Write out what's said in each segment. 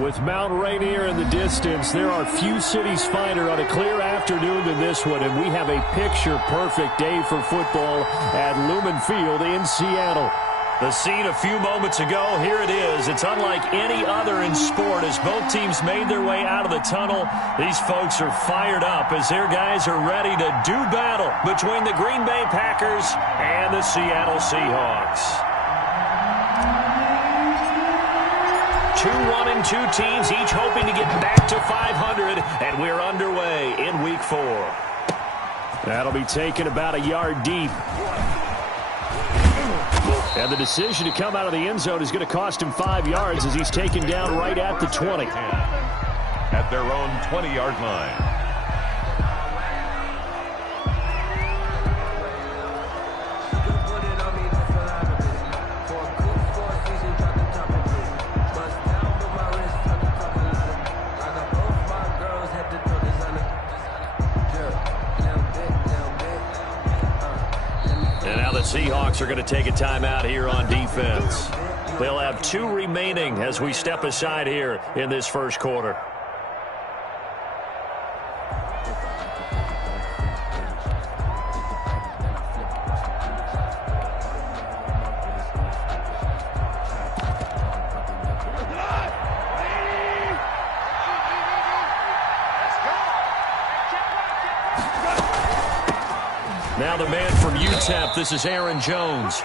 With Mount Rainier in the distance, there are few cities finer on a clear afternoon than this one, and we have a picture-perfect day for football at Lumen Field in Seattle. The scene a few moments ago, here it is. It's unlike any other in sport as both teams made their way out of the tunnel. These folks are fired up as their guys are ready to do battle between the Green Bay Packers and the Seattle Seahawks. 2-1-2 teams, each hoping to get back to 500, and we're underway in Week 4. That'll be taken about a yard deep. And the decision to come out of the end zone is going to cost him 5 yards as he's taken down right at the 20. At their own 20-yard line. Seahawks are going to take a timeout here on defense. They'll have 2 remaining as we step aside here in this first quarter. Now the man from UTEP, this is Aaron Jones.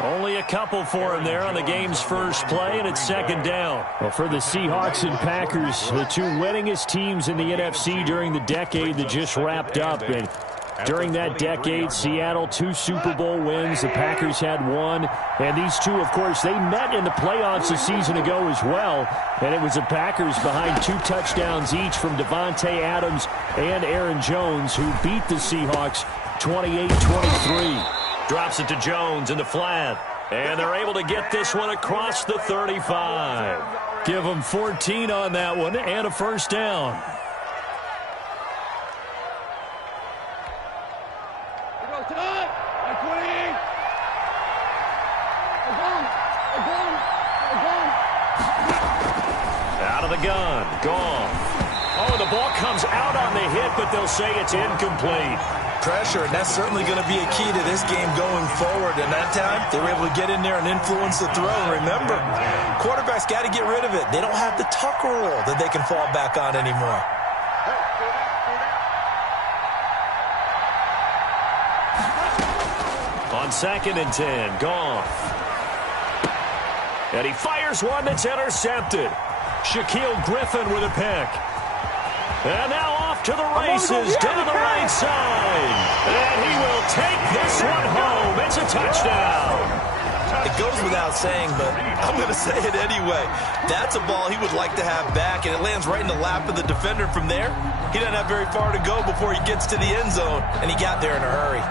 Only a couple for him there on the game's first play, and it's second down. Well, for the Seahawks and Packers, the 2 winningest teams in the NFC during the decade that just wrapped up. And during that decade, Seattle 2 Super Bowl wins. The Packers had 1. And these 2, of course, they met in the playoffs a season ago as well. And it was the Packers behind 2 touchdowns each from Devontae Adams and Aaron Jones who beat the Seahawks 28-23. Drops it to Jones in the flat. And they're able to get this one across the 35. Give them 14 on that one and a first down. Out of the gun. Gone. Oh, the ball comes out on the hit, but they'll say it's incomplete. Pressure, and that's certainly going to be a key to this game going forward. And that time, they were able to get in there and influence the throw. And remember, quarterbacks got to get rid of it. They don't have the tucker roll that they can fall back on anymore. On 2nd and 10, Goff. And he fires one that's intercepted. Shaquille Griffin with a pick. And now off to the races down the right side. And he will take this one home. It's a touchdown. It goes without saying, but I'm going to say it anyway. That's a ball he would like to have back, and it lands right in the lap of the defender from there. He doesn't have very far to go before he gets to the end zone, and he got there in a hurry.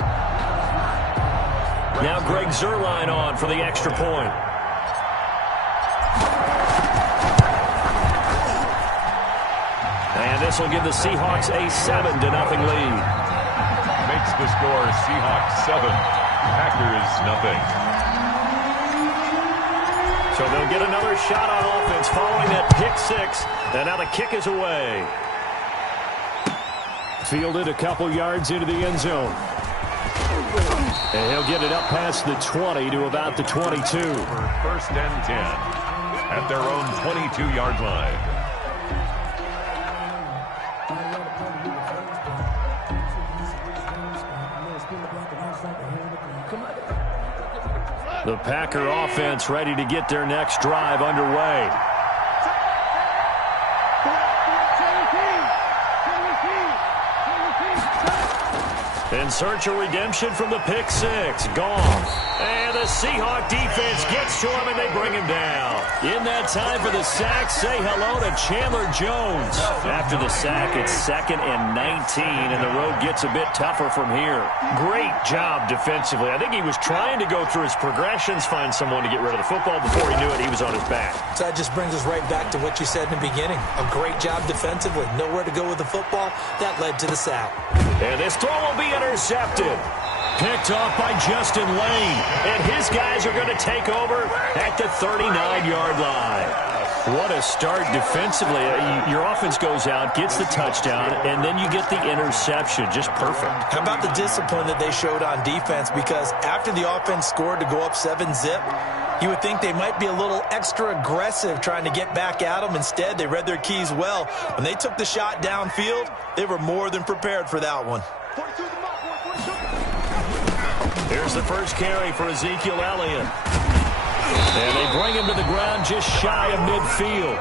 Now Greg Zuerlein on for the extra point. And this will give the Seahawks a 7-0 lead. Makes the score Seahawks 7, Packers nothing. So they'll get another shot on offense following that pick 6. And now the kick is away. Fielded a couple yards into the end zone. And he'll get it up past the 20 to about the 22. For 1st and 10 at their own 22-yard line. The Packer offense ready to get their next drive underway. In search of redemption from the pick 6. Gone. And the Seahawk defense gets to him and they bring him down. In that time for the sack, say hello to Chandler Jones. After the sack, it's 2nd and 19, and the road gets a bit tougher from here. Great job defensively. I think he was trying to go through his progressions, find someone to get rid of the football. Before he knew it, he was on his back. So that just brings us right back to what you said in the beginning. A great job defensively. Nowhere to go with the football. That led to the sack. And this throw will be intercepted. Picked off by Justin Lane. And his guys are going to take over at the 39-yard line. What a start defensively. Your offense goes out, gets the touchdown, and then you get the interception. Just perfect. How about the discipline that they showed on defense? Because after the offense scored to go up 7-zip, you would think they might be a little extra aggressive trying to get back at them. Instead, they read their keys well. When they took the shot downfield, they were more than prepared for that one. Here's the first carry for Ezekiel Elliott. And they bring him to the ground just shy of midfield.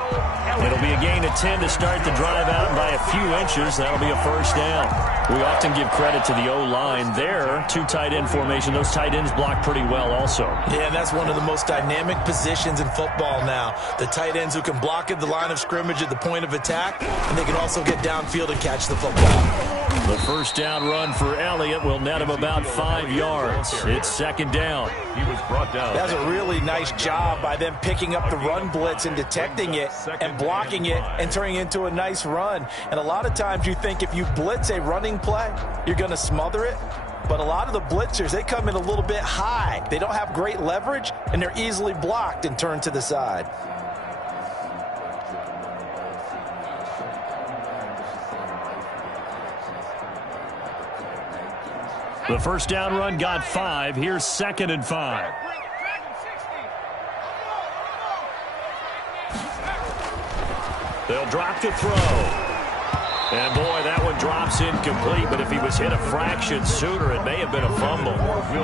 It'll be a gain of 10 to start the drive out, and by a few inches, that'll be a first down. We often give credit to the O-line there. Two tight end formation. Those tight ends block pretty well also. Yeah, and that's one of the most dynamic positions in football now. The tight ends who can block at the line of scrimmage at the point of attack, and they can also get downfield and catch the football. The first down run for Elliott will net him about 5 yards. It's second down. He was brought down. That's a really nice job by them picking up the run blitz and detecting it and blocking it and turning it into a nice run. And a lot of times you think if you blitz a running play, you're going to smother it. But a lot of the blitzers, they come in a little bit high. They don't have great leverage, and they're easily blocked and turned to the side. The first down run got 5. Here's second and 5. They'll drop to throw. And, boy, that one drops incomplete. But if he was hit a fraction sooner, it may have been a fumble.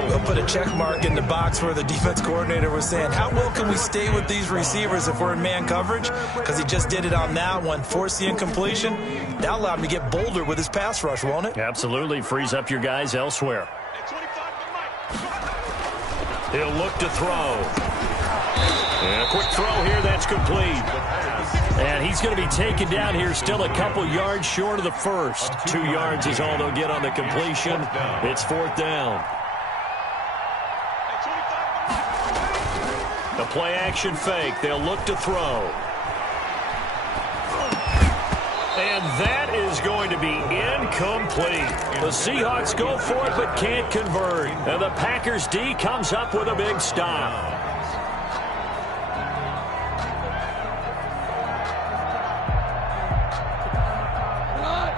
We'll put a check mark in the box where the defense coordinator was saying, how well can we stay with these receivers if we're in man coverage? Because he just did it on that one, forced the incompletion. That'll allow him to get bolder with his pass rush, won't it? Absolutely. Frees up your guys elsewhere. He'll look to throw. And a quick throw here. That's complete. And he's going to be taken down here, still a couple yards short of the first. 2 yards is all they'll get on the completion. It's fourth down. The play action fake. They'll look to throw. And that is going to be incomplete. The Seahawks go for it but can't convert. And the Packers D comes up with a big stop.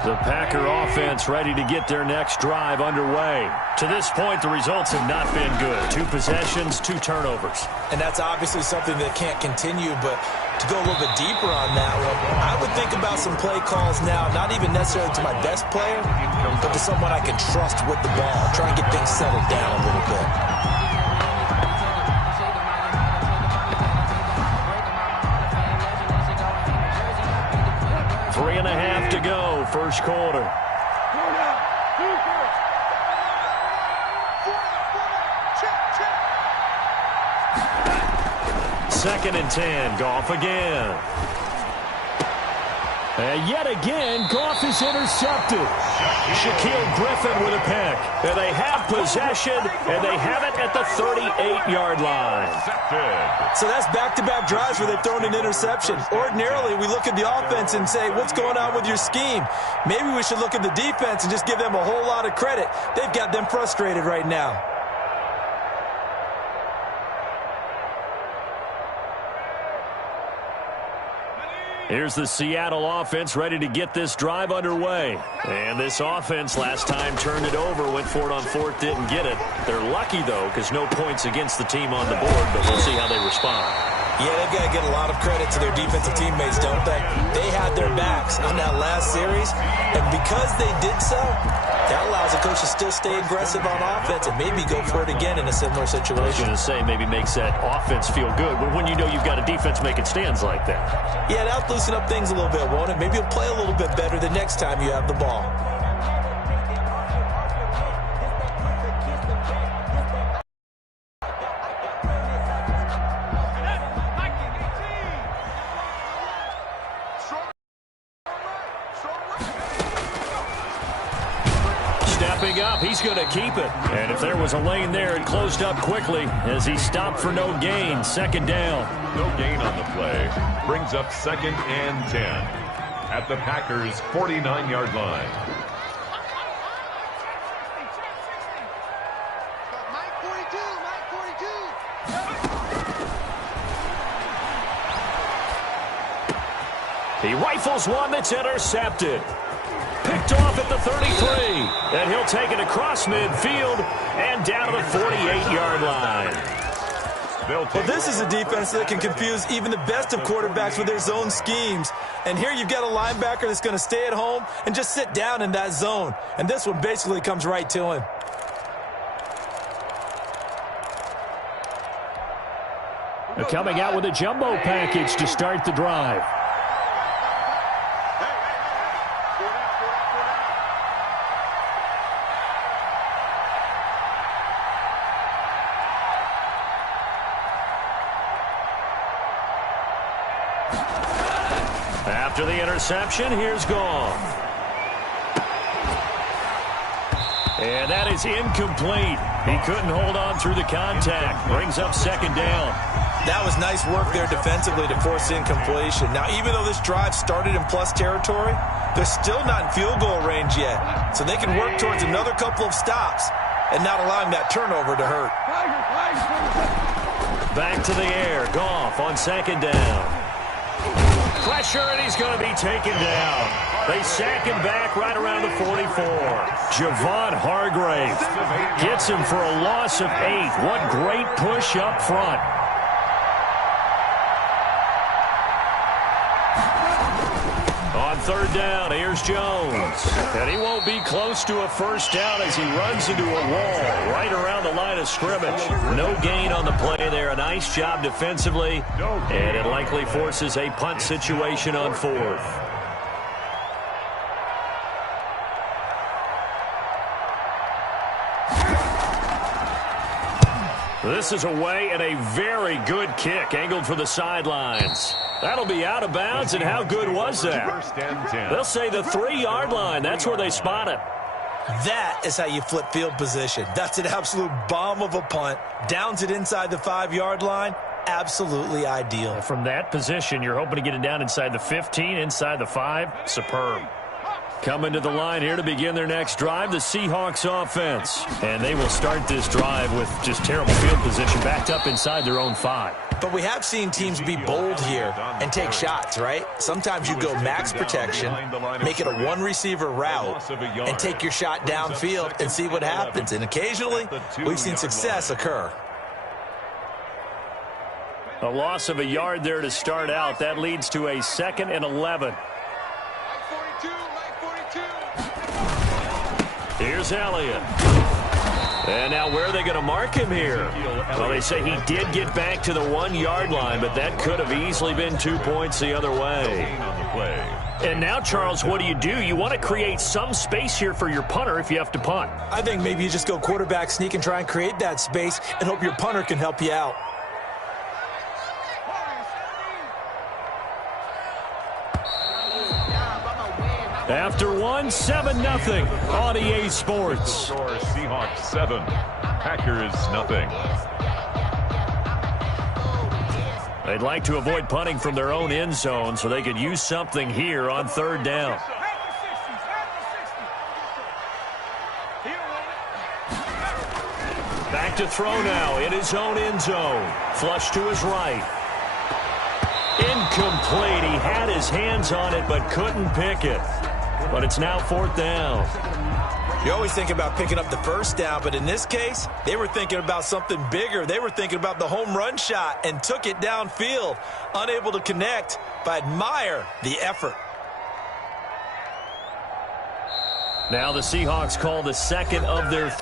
The Packer offense ready to get their next drive underway. To this point, the results have not been good. 2 possessions, 2 turnovers. And that's obviously something that can't continue, but to go a little bit deeper on that one, I would think about some play calls now, not even necessarily to my best player, but to someone I can trust with the ball. Try and get things settled down a little bit. Three and a half to go, first quarter. Second and 10, Goff again. And yet again, Goff is intercepted. Shaquille Griffin with a pick. And they have possession, and they have it at the 38-yard line. So that's back-to-back drives where they've thrown an interception. Ordinarily, we look at the offense and say, what's going on with your scheme? Maybe we should look at the defense and just give them a whole lot of credit. They've got them frustrated right now. Here's the Seattle offense ready to get this drive underway. And this offense last time turned it over, went for it on fourth, didn't get it. They're lucky, though, because no points against the team on the board, but we'll see how they respond. Yeah, they've got to get a lot of credit to their defensive teammates, don't they? They had their backs on that last series, and because they did so, that allows the coach to still stay aggressive on offense and maybe go for it again in a similar situation. I was going to say, maybe makes that offense feel good, but when you know you've got a defense making stands like that. Yeah, that'll loosen up things a little bit, won't it? Maybe you'll play a little bit better the next time you have the ball. Up, he's going to keep it. And if there was a lane there, it closed up quickly as he stopped for no gain. Second down. No gain on the play. Brings up second and 10 at the Packers' 49-yard line. He rifles one that's intercepted. Picked off at the 33. And he'll take it across midfield and down to the 48-yard line. Well, this is a defense that can confuse even the best of quarterbacks with their zone schemes. And here you've got a linebacker that's going to stay at home and just sit down in that zone. And this one basically comes right to him. They're coming out with a jumbo package to start the drive. After the interception, here's Goff. And that is incomplete. He couldn't hold on through the contact. Brings up second down. That was nice work there defensively to force incompletion. Now, even though this drive started in plus territory, they're still not in field goal range yet. So they can work towards another couple of stops and not allowing that turnover to hurt. Back to the air. Goff on second down. Pressure, and he's going to be taken down. They sack him back right around the 44. Javon Hargrave gets him for a loss of 8. What great push up front. On third down, here's Jones. And he won't be close to a first down as he runs into a wall right around the line of scrimmage. No gain on the play there. A nice job defensively. And it likely forces a punt situation on fourth. This is away and a very good kick angled for the sidelines. That'll be out of bounds, and how good was that? They'll say the 3-yard line. That's where they spot it. That is how you flip field position. That's an absolute bomb of a punt. Downs it inside the 5-yard line. Absolutely ideal. From that position, you're hoping to get it down inside the 15, inside the 5. Superb. Coming to the line here to begin their next drive, the Seahawks offense. And they will start this drive with just terrible field position backed up inside their own 5. But we have seen teams be bold here and take shots, right? Sometimes you go max protection, make it a one-receiver route, and take your shot downfield and see what happens. And occasionally, we've seen success occur. A loss of a yard there to start out. That leads to a 2nd and 11. Here's Elliott. And now where are they going to mark him here? Well, they say he did get back to the 1-yard line, but that could have easily been 2 points the other way. And now, Charles, what do? You want to create some space here for your punter if you have to punt. I think maybe you just go quarterback sneak and try and create that space and hope your punter can help you out. After one, 7-0 on EA Sports. Seahawks 7, Packers 0. They'd like to avoid punting from their own end zone so they could use something here on third down. Back to throw now in his own end zone. Flush to his right. Incomplete. He had his hands on it but couldn't pick it. But it's now 4th down. You always think about picking up the first down, but in this case, they were thinking about something bigger. They were thinking about the home run shot and took it downfield. Unable to connect, but admire the effort. Now the Seahawks call the 2nd of their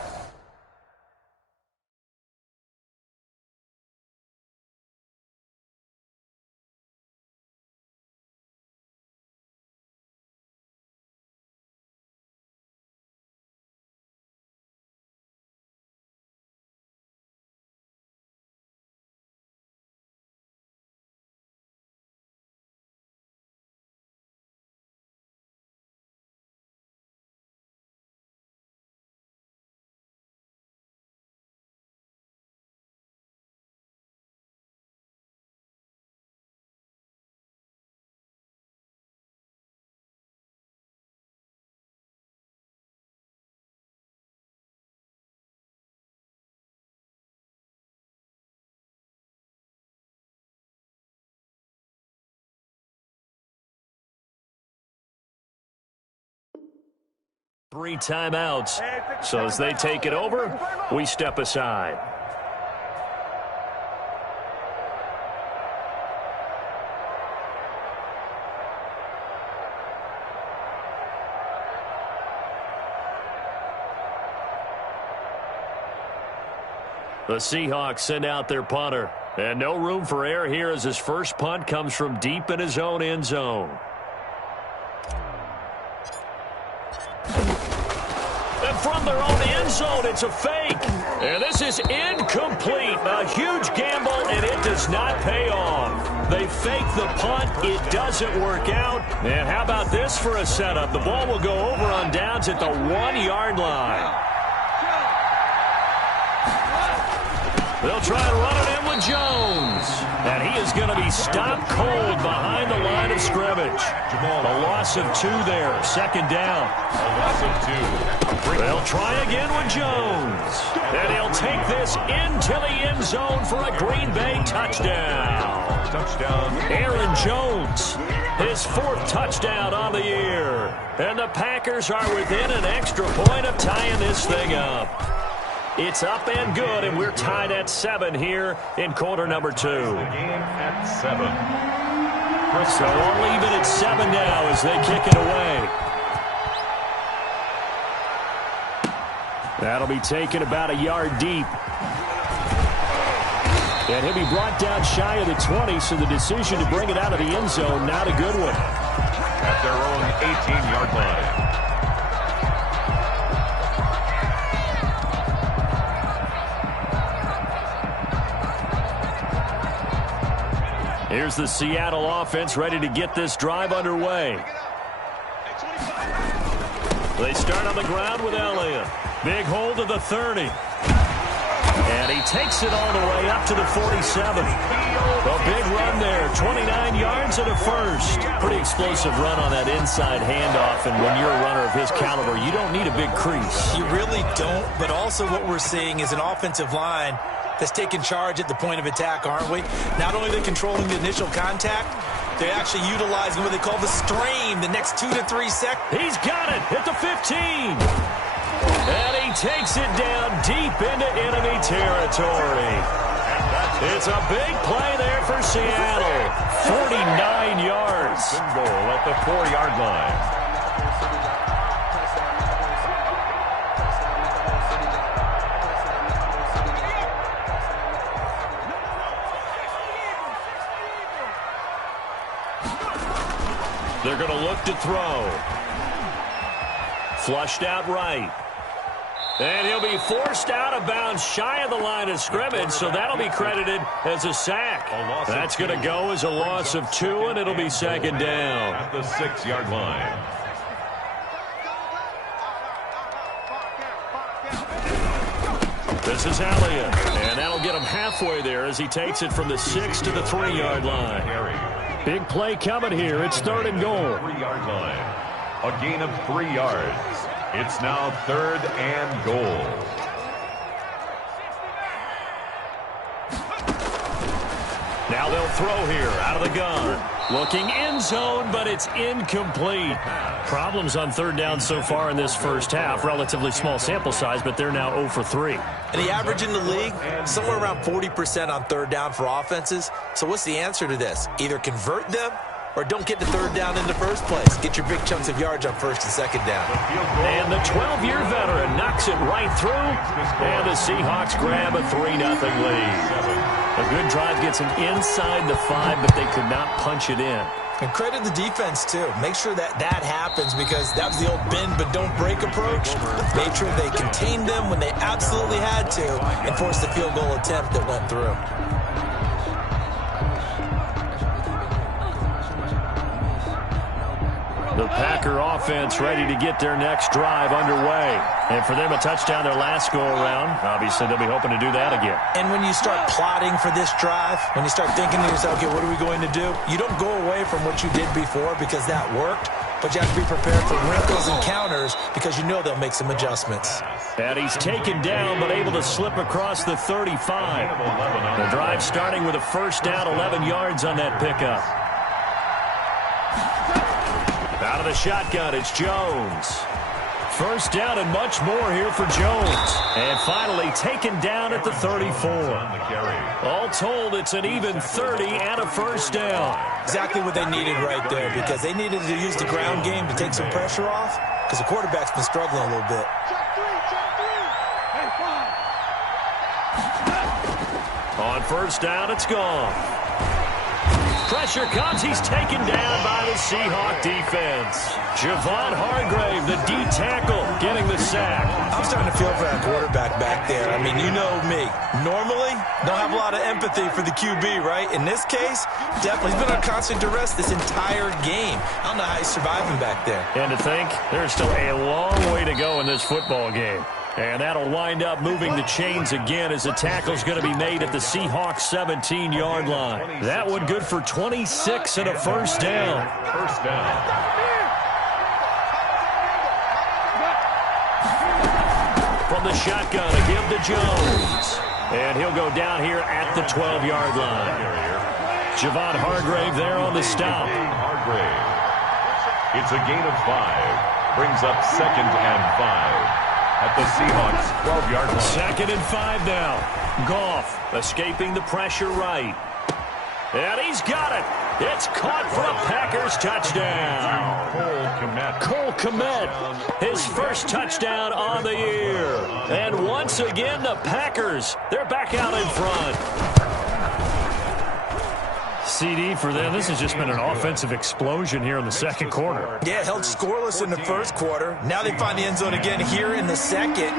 3 timeouts. So as they take it over, we step aside. The Seahawks send out their punter. And no room for error here as his first punt comes from deep in his own end zone. And from their own end zone, it's a fake. And this is incomplete. A huge gamble, and it does not pay off. They fake the punt. It doesn't work out. And how about this for a setup? The ball will go over on downs at the 1-yard line. They'll try to run it in with Jones. And he is going to be stopped cold behind the line of scrimmage. A loss of 2 there. Second down. A loss of 2. They'll try again with Jones. And he'll take this into the end zone for a Green Bay touchdown. Touchdown. Aaron Jones, his 4th touchdown on the year. And the Packers are within an extra point of tying this thing up. It's up and good, and we're tied at 7 here in quarter number 2. The game at 7. So I'll leave it at 7 now as they kick it away. That'll be taken about a yard deep. And he'll be brought down shy of the 20, so the decision to bring it out of the end zone, not a good one. At their own 18-yard line. Here's the Seattle offense ready to get this drive underway. They start on the ground with Elliott. Big hold of the 30. And he takes it all the way up to the 47. A big run there, 29 yards and a first. Pretty explosive run on that inside handoff, and when you're a runner of his caliber, you don't need a big crease. You really don't, but also what we're seeing is an offensive line that's taking charge at the point of attack, aren't we? Not only are they controlling the initial contact, they're actually utilizing what they call the strain the next 2 to 3 seconds. He's got it at the 15. And he takes it down deep into enemy territory. It's a big play there for Seattle. 49 yards. Goal at the 4-yard line. They're going to look to throw. Flushed out right. And he'll be forced out of bounds shy of the line of scrimmage, so that'll be credited as a sack. That's going to go as a loss of 2, and it'll be second down. At the 6-yard line. This is Elliott, and that'll get him halfway there as he takes it from the 6 to the 3-yard line. Big play coming here. It's 3rd and goal. 3-yard line. A gain of 3 yards. It's now 3rd and goal. Now they'll throw here out of the gun. Looking end zone, but it's incomplete. Problems on 3rd down so far in this first half. Relatively small sample size, but they're now 0 for 3. And the average in the league, somewhere around 40% on 3rd down for offenses. So what's the answer to this? Either convert them or don't get to 3rd down in the first place. Get your big chunks of yards on 1st and 2nd down. And the 12-year veteran knocks it right through. And the Seahawks grab a 3-0 lead. A good drive gets them inside the 5, but they could not punch it in. And credit the defense, too. Make sure that happens because that was the old bend but don't break approach. Made sure they contained them when they absolutely had to and forced the field goal attempt that went through. The Packer offense ready to get their next drive underway. And for them, a touchdown their last go-around. Obviously, they'll be hoping to do that again. And when you start plotting for this drive, when you start thinking to yourself, okay, what are we going to do? You don't go away from what you did before because that worked, but you have to be prepared for wrinkles and counters because you know they'll make some adjustments. And he's taken down but able to slip across the 35. The drive starting with a first down, 11 yards on that pickup. Out of the shotgun, it's Jones. First down and much more here for Jones. And finally taken down at the 34. All told, it's an even 30 and a first down. Exactly what they needed right there, because they needed to use the ground game to take some pressure off, because the quarterback's been struggling a little bit. On first down, it's gone. Pressure comes. He's taken down by the Seahawk defense. Javon Hargrave, the D tackle, getting the sack. I'm starting to feel for that quarterback back there. I mean, you know me. Normally, don't have a lot of empathy for the QB, right? In this case, definitely. He's been on constant duress this entire game. I don't know how he's surviving back there. And to think, there's still a long way to go in this football game. And that'll wind up moving the chains again as the tackle's going to be made at the Seahawks 17-yard line. That one good for 26 and a first down. First down. From the shotgun, a give to Jones. And he'll go down here at the 12-yard line. Javon Hargrave there on the stop. Hargrave. It's a gain of 5. Brings up 2nd and 5. At the Seahawks 12-yard line. 2nd and 5 now. Goff escaping the pressure right. And he's got it. It's caught for a Packers touchdown. Cole Kmet, his first touchdown on the year. And once again, the Packers, they're back out in front. CD for them. This has just been an offensive explosion here in the second quarter. Yeah, held scoreless in the first quarter. Now they find the end zone again here in the second.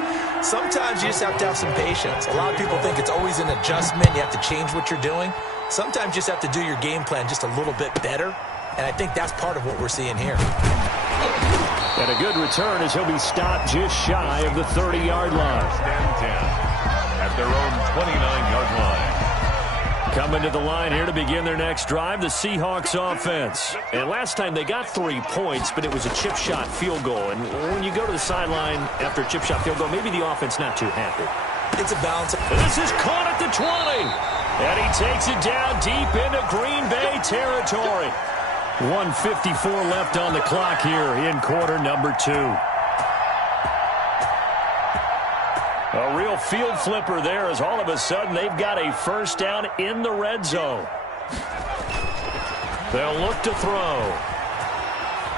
Sometimes you just have to have some patience. A lot of people think it's always an adjustment. You have to change what you're doing. Sometimes you just have to do your game plan just a little bit better. And I think that's part of what we're seeing here. And a good return as he'll be stopped just shy of the 30-yard line. Stand 10 at their own 29-yard line. Coming to the line here to begin their next drive, the Seahawks offense. And last time they got 3 points, but it was a chip shot field goal. And when you go to the sideline after a chip shot field goal, maybe the offense not too happy. It's a balance. This is caught at the 20. And he takes it down deep into Green Bay territory. 1:54 left on the clock here in quarter number 2. A real field flipper there as all of a sudden they've got a first down in the red zone. They'll look to throw.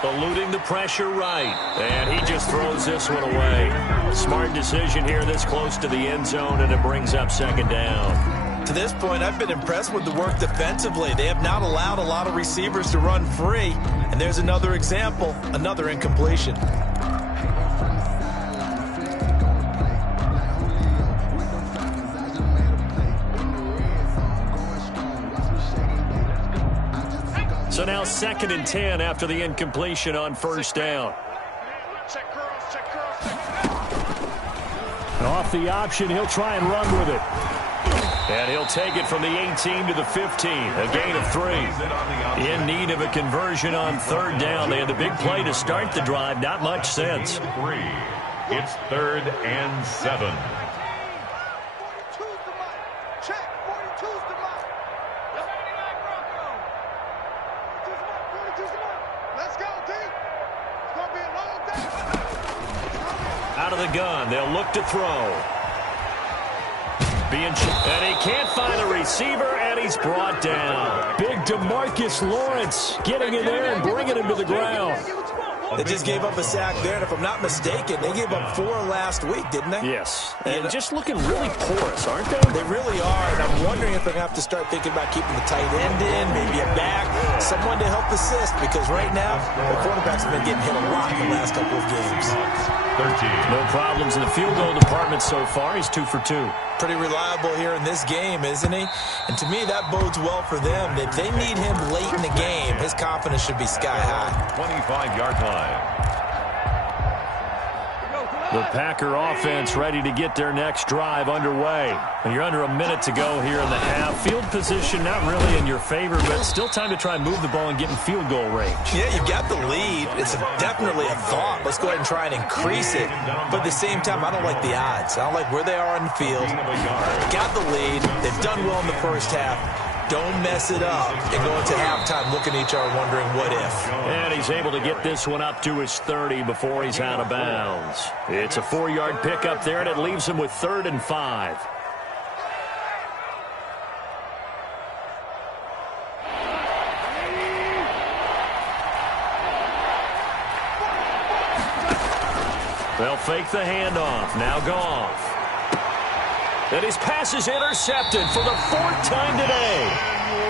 Eluding the pressure right. And he just throws this one away. Smart decision here this close to the end zone, and it brings up 2nd down. To this point, I've been impressed with the work defensively. They have not allowed a lot of receivers to run free. And there's another example, another incompletion. So now 2nd and 10 after the incompletion on first down. Off the option, he'll try and run with it. And he'll take it from the 18 to the 15, a gain of 3. In need of a conversion on 3rd down. They had the big play to start the drive, not much sense. 3. It's 3rd and 7. Out of the gun, they'll look to throw. And he can't find the receiver, and he's brought down. Big DeMarcus Lawrence getting in there and bringing him to the ground. They just gave up a sack there, and if I'm not mistaken, they gave up 4 last week, didn't they? Yes, and just looking really porous, aren't they? They really are, and I'm wondering if they're going to have to start thinking about keeping the tight end in, maybe a back, someone to help assist, because right now, the quarterback's been getting hit a lot in the last couple of games. 13. No problems in the field goal department so far. He's 2 for 2. Pretty reliable here in this game, isn't he? And to me, that bodes well for them. If they need him late in the game, his confidence should be sky high. 25-yard line. The Packer offense ready to get their next drive underway. And you're under a minute to go here in the half. Field position not really in your favor, but still time to try and move the ball and get in field goal range. Yeah, you got the lead. It's definitely a thought. Let's go ahead and try and increase it. But at the same time, I don't like the odds. I don't like where they are on the field. Got the lead. They've done well in the first half. Don't mess it up and go into halftime looking at each other wondering what if. And he's able to get this one up to his 30 before he's out of bounds. It's a 4-yard pickup there, and it leaves him with 3rd and 5. They'll fake the handoff. Now Goff. And his pass is intercepted for the 4th time today.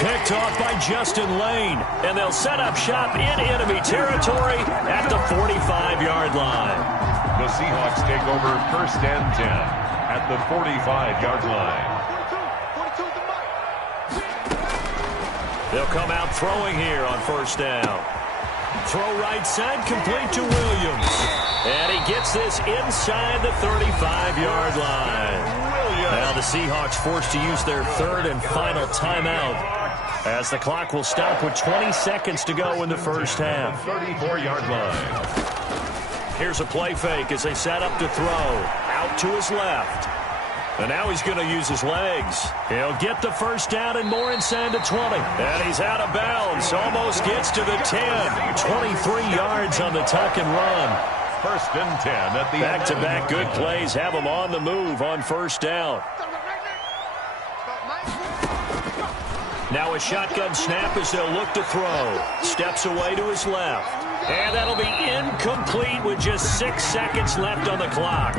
Picked off by Justin Lane. And they'll set up shop in enemy territory at the 45-yard line. The Seahawks take over 1st and 10 at the 45-yard line. They'll come out throwing here on 1st down. Throw right side, complete to Williams. And he gets this inside the 35-yard line. Now the Seahawks forced to use their 3rd and final timeout as the clock will stop with 20 seconds to go in the first half. 34-yard line. Here's a play fake as they set up to throw. Out to his left. And now he's going to use his legs. He'll get the 1st down and more inside the 20. And he's out of bounds. Almost gets to the 10. 23 yards on the tuck and run. 1st and 10 at the back-to-back good plays have him on the move on 1st down. Now a shotgun snap as they'll look to throw. Steps away to his left. And that'll be incomplete with just 6 seconds left on the clock.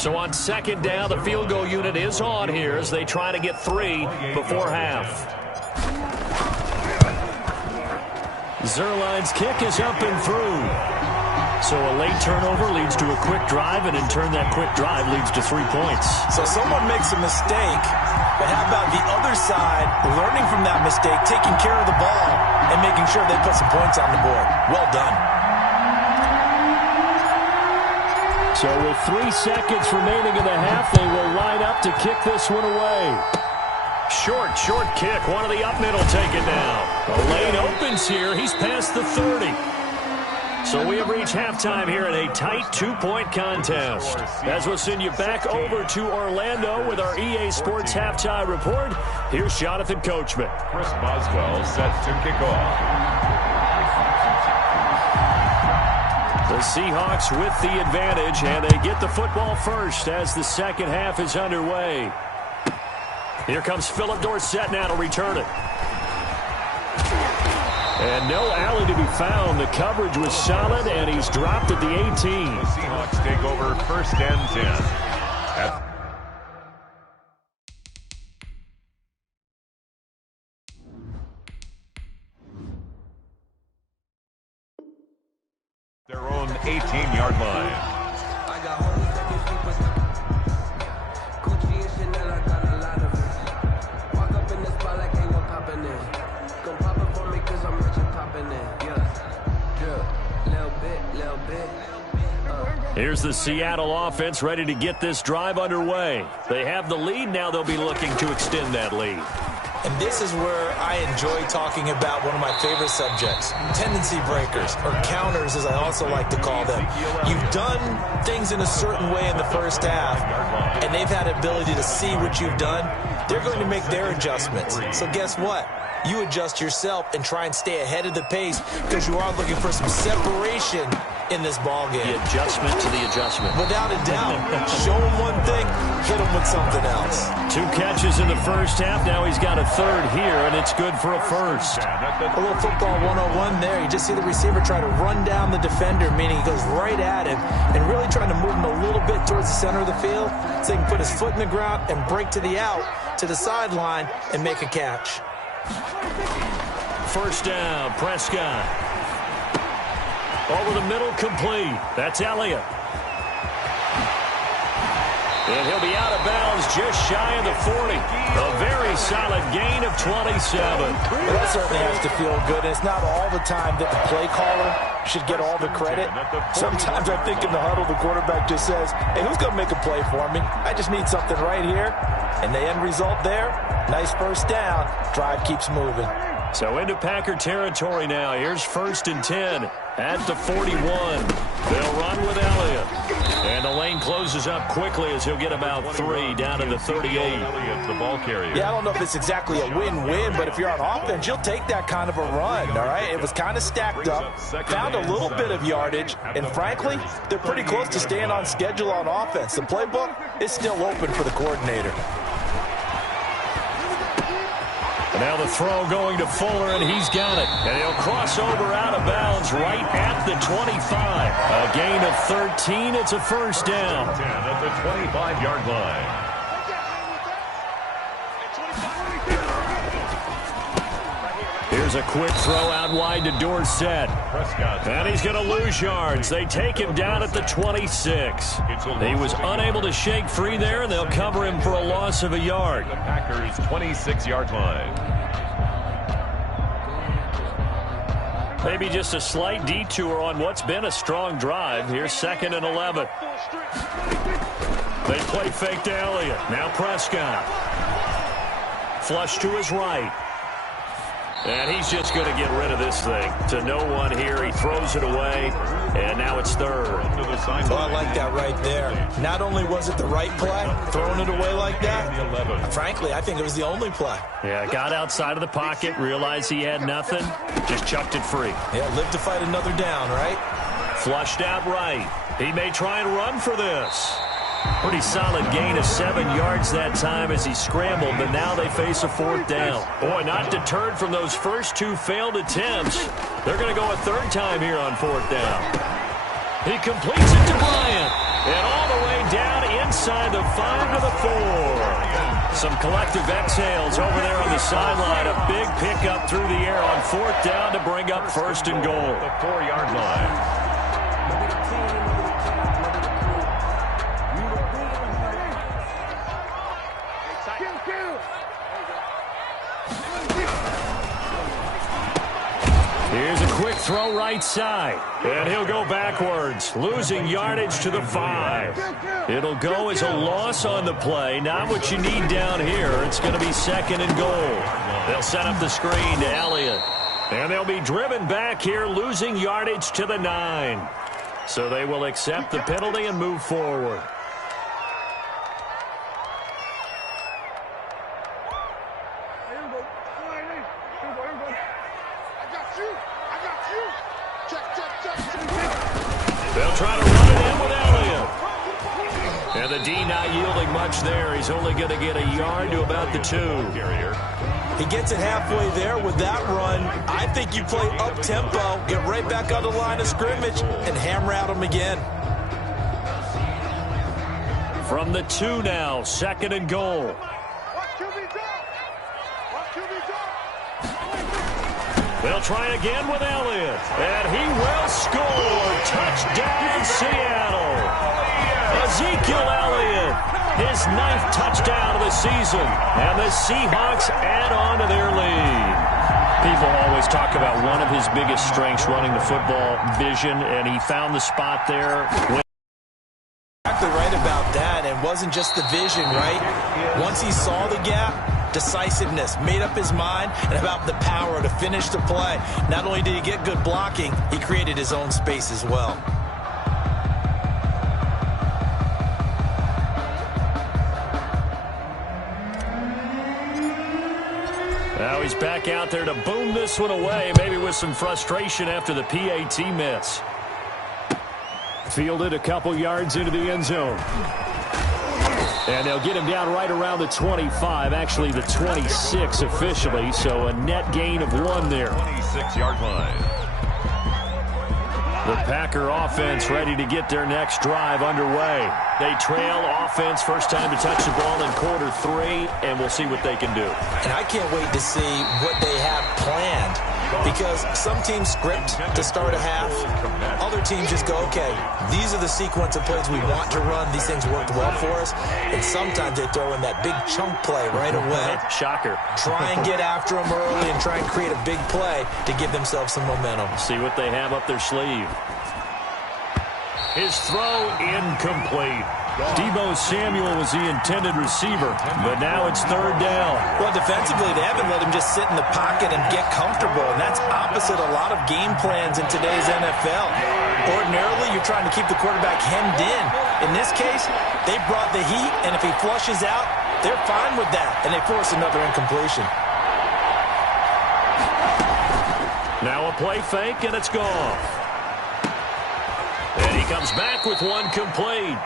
So on 2nd down, the field goal unit is on here as they try to get 3 before half. Zerline's kick is up and through. So a late turnover leads to a quick drive, and in turn that quick drive leads to 3 points. So someone makes a mistake, but how about the other side learning from that mistake, taking care of the ball, and making sure they put some points on the board. Well done. So with 3 seconds remaining in the half, they will line up to kick this one away. Short kick. One of the up middle taken down. The lane opens here. He's past the 30. So we have reached halftime here in a tight 2-point contest. As we'll send you back over to Orlando with our EA Sports Halftime Report, here's Jonathan Coachman. Chris Boswell set to kick off. The Seahawks with the advantage, and they get the football first as the second half is underway. Here comes Philip Dorsett now to return it. And no alley to be found. The coverage was solid, and he's dropped at the 18. The Seahawks take over 1st and 10. Their own 18-yard line. I got homies that can keep us Gucci and Chanel, I got a lot of it. Walk up in the spot like ain't no poppin' in. Gon' pop it for me cause I'm rich and poppin' in. Yeah, little bit. Here's the Seattle offense ready to get this drive underway. They have the lead. Now they'll be looking to extend that lead. And this is where I enjoy talking about one of my favorite subjects, tendency breakers, or counters as I also like to call them. You've done things in a certain way in the first half, and they've had the ability to see what you've done. They're going to make their adjustments. So guess what? You adjust yourself and try and stay ahead of the pace because you are looking for some separation in this ball game. The adjustment to the adjustment. Without a doubt. Show him one thing, hit him with something else. 2 catches in the first half. Now he's got a 3rd here, and it's good for a first. A little football 101 there. You just see the receiver try to run down the defender, meaning he goes right at him and really trying to move him a little bit towards the center of the field so he can put his foot in the ground and break to the out, to the sideline, and make a catch. 1st down, Prescott. Over the middle, complete. That's Elliott. And he'll be out of bounds just shy of the 40. A very solid gain of 27. Well, that certainly has to feel good. It's not all the time that the play caller should get all the credit. Sometimes I think in the huddle, the quarterback just says, hey, who's going to make a play for me? I just need something right here. And the end result there, nice 1st down. Drive keeps moving. So into Packer territory now. Here's 1st and 10 at the 41. They'll run with Elliott. And the lane closes up quickly as he'll get about 3 down to the 38. The ball carrier. Yeah, I don't know if it's exactly a win-win, but if you're on offense, you'll take that kind of a run, all right? It was kind of stacked up, found a little bit of yardage, and frankly, they're pretty close to staying on schedule on offense. The playbook is still open for the coordinator. Now the throw going to Fuller, and he's got it. And he'll cross over out of bounds right at the 25. A gain of 13. It's a first down. 10 at the 25-yard line. Here's a quick throw out wide to Dorsett. And he's going to lose yards. They take him down at the 26. He was unable to shake free there, and they'll cover him for a loss of a yard. The Packers' 26-yard line. Maybe just a slight detour on what's been a strong drive. Here's 2nd and 11. They play fake to Elliott. Now Prescott. Flush to his right. And he's just going to get rid of this thing. To no one here. He throws it away. And now it's 3rd. Oh, I like that right there. Not only was it the right play, throwing it away like that, frankly, I think it was the only play. Yeah, got outside of the pocket, realized he had nothing, just chucked it free. Yeah, live to fight another down, right? Flushed out right. He may try and run for this. Pretty solid gain of 7 yards that time as he scrambled, but now they face a 4th down. Boy, not deterred from those first 2 failed attempts. They're going to go a 3rd time here on 4th down. He completes it to Bryant. And all the way down inside the 5 to the 4. Some collective exhales over there on the sideline. A big pickup through the air on 4th down to bring up 1st and goal. The 4-yard line. Here's a quick throw right side. And he'll go backwards, losing yardage to the 5. It'll go as a loss on the play. Not what you need down here. It's going to be 2nd and goal. They'll set up the screen to Elliott. And they'll be driven back here, losing yardage to the 9. So they will accept the penalty and move forward. They'll try to run it in with Elliott. And the D not yielding much there. He's only going to get a yard to about the 2. He gets it halfway there with that run. I think you play up-tempo, get right back on the line of scrimmage, and hammer out him again. From the 2 now, 2nd and goal. They'll try again with Elliott. And he will score. Touchdown, Seattle. Ezekiel Elliott, his 9th touchdown of the season. And the Seahawks add on to their lead. People always talk about one of his biggest strengths, running the football, vision, and he found the spot there. Exactly right about that. It wasn't just the vision, right? Once he saw the gap, decisiveness, made up his mind, and about the power to finish the play. Not only did he get good blocking, he created his own space as well. Now he's back out there to boom this one away, maybe with some frustration after the PAT miss. Fielded a couple yards into the end zone. And they'll get him down right around the 25, actually the 26 officially, so a net gain of 1 there. 26-yard line. The Packer offense ready to get their next drive underway. They trail offense, first time to touch the ball in quarter 3, and we'll see what they can do. And I can't wait to see what they have planned, because some teams script to start a half. Other teams just go, okay, these are the sequence of plays we want to run. These things worked well for us. And sometimes they throw in that big chunk play right away. Shocker. Try and get after them early and try and create a big play to give themselves some momentum. See what they have up their sleeve. His throw incomplete. Deebo Samuel was the intended receiver, but now it's 3rd down. Well, defensively, they haven't let him just sit in the pocket and get comfortable, and that's opposite a lot of game plans in today's NFL. Ordinarily, you're trying to keep the quarterback hemmed in. In this case, they brought the heat, and if he flushes out, they're fine with that, and they force another incompletion. Now a play fake, and it's gone. And he comes back with one complete.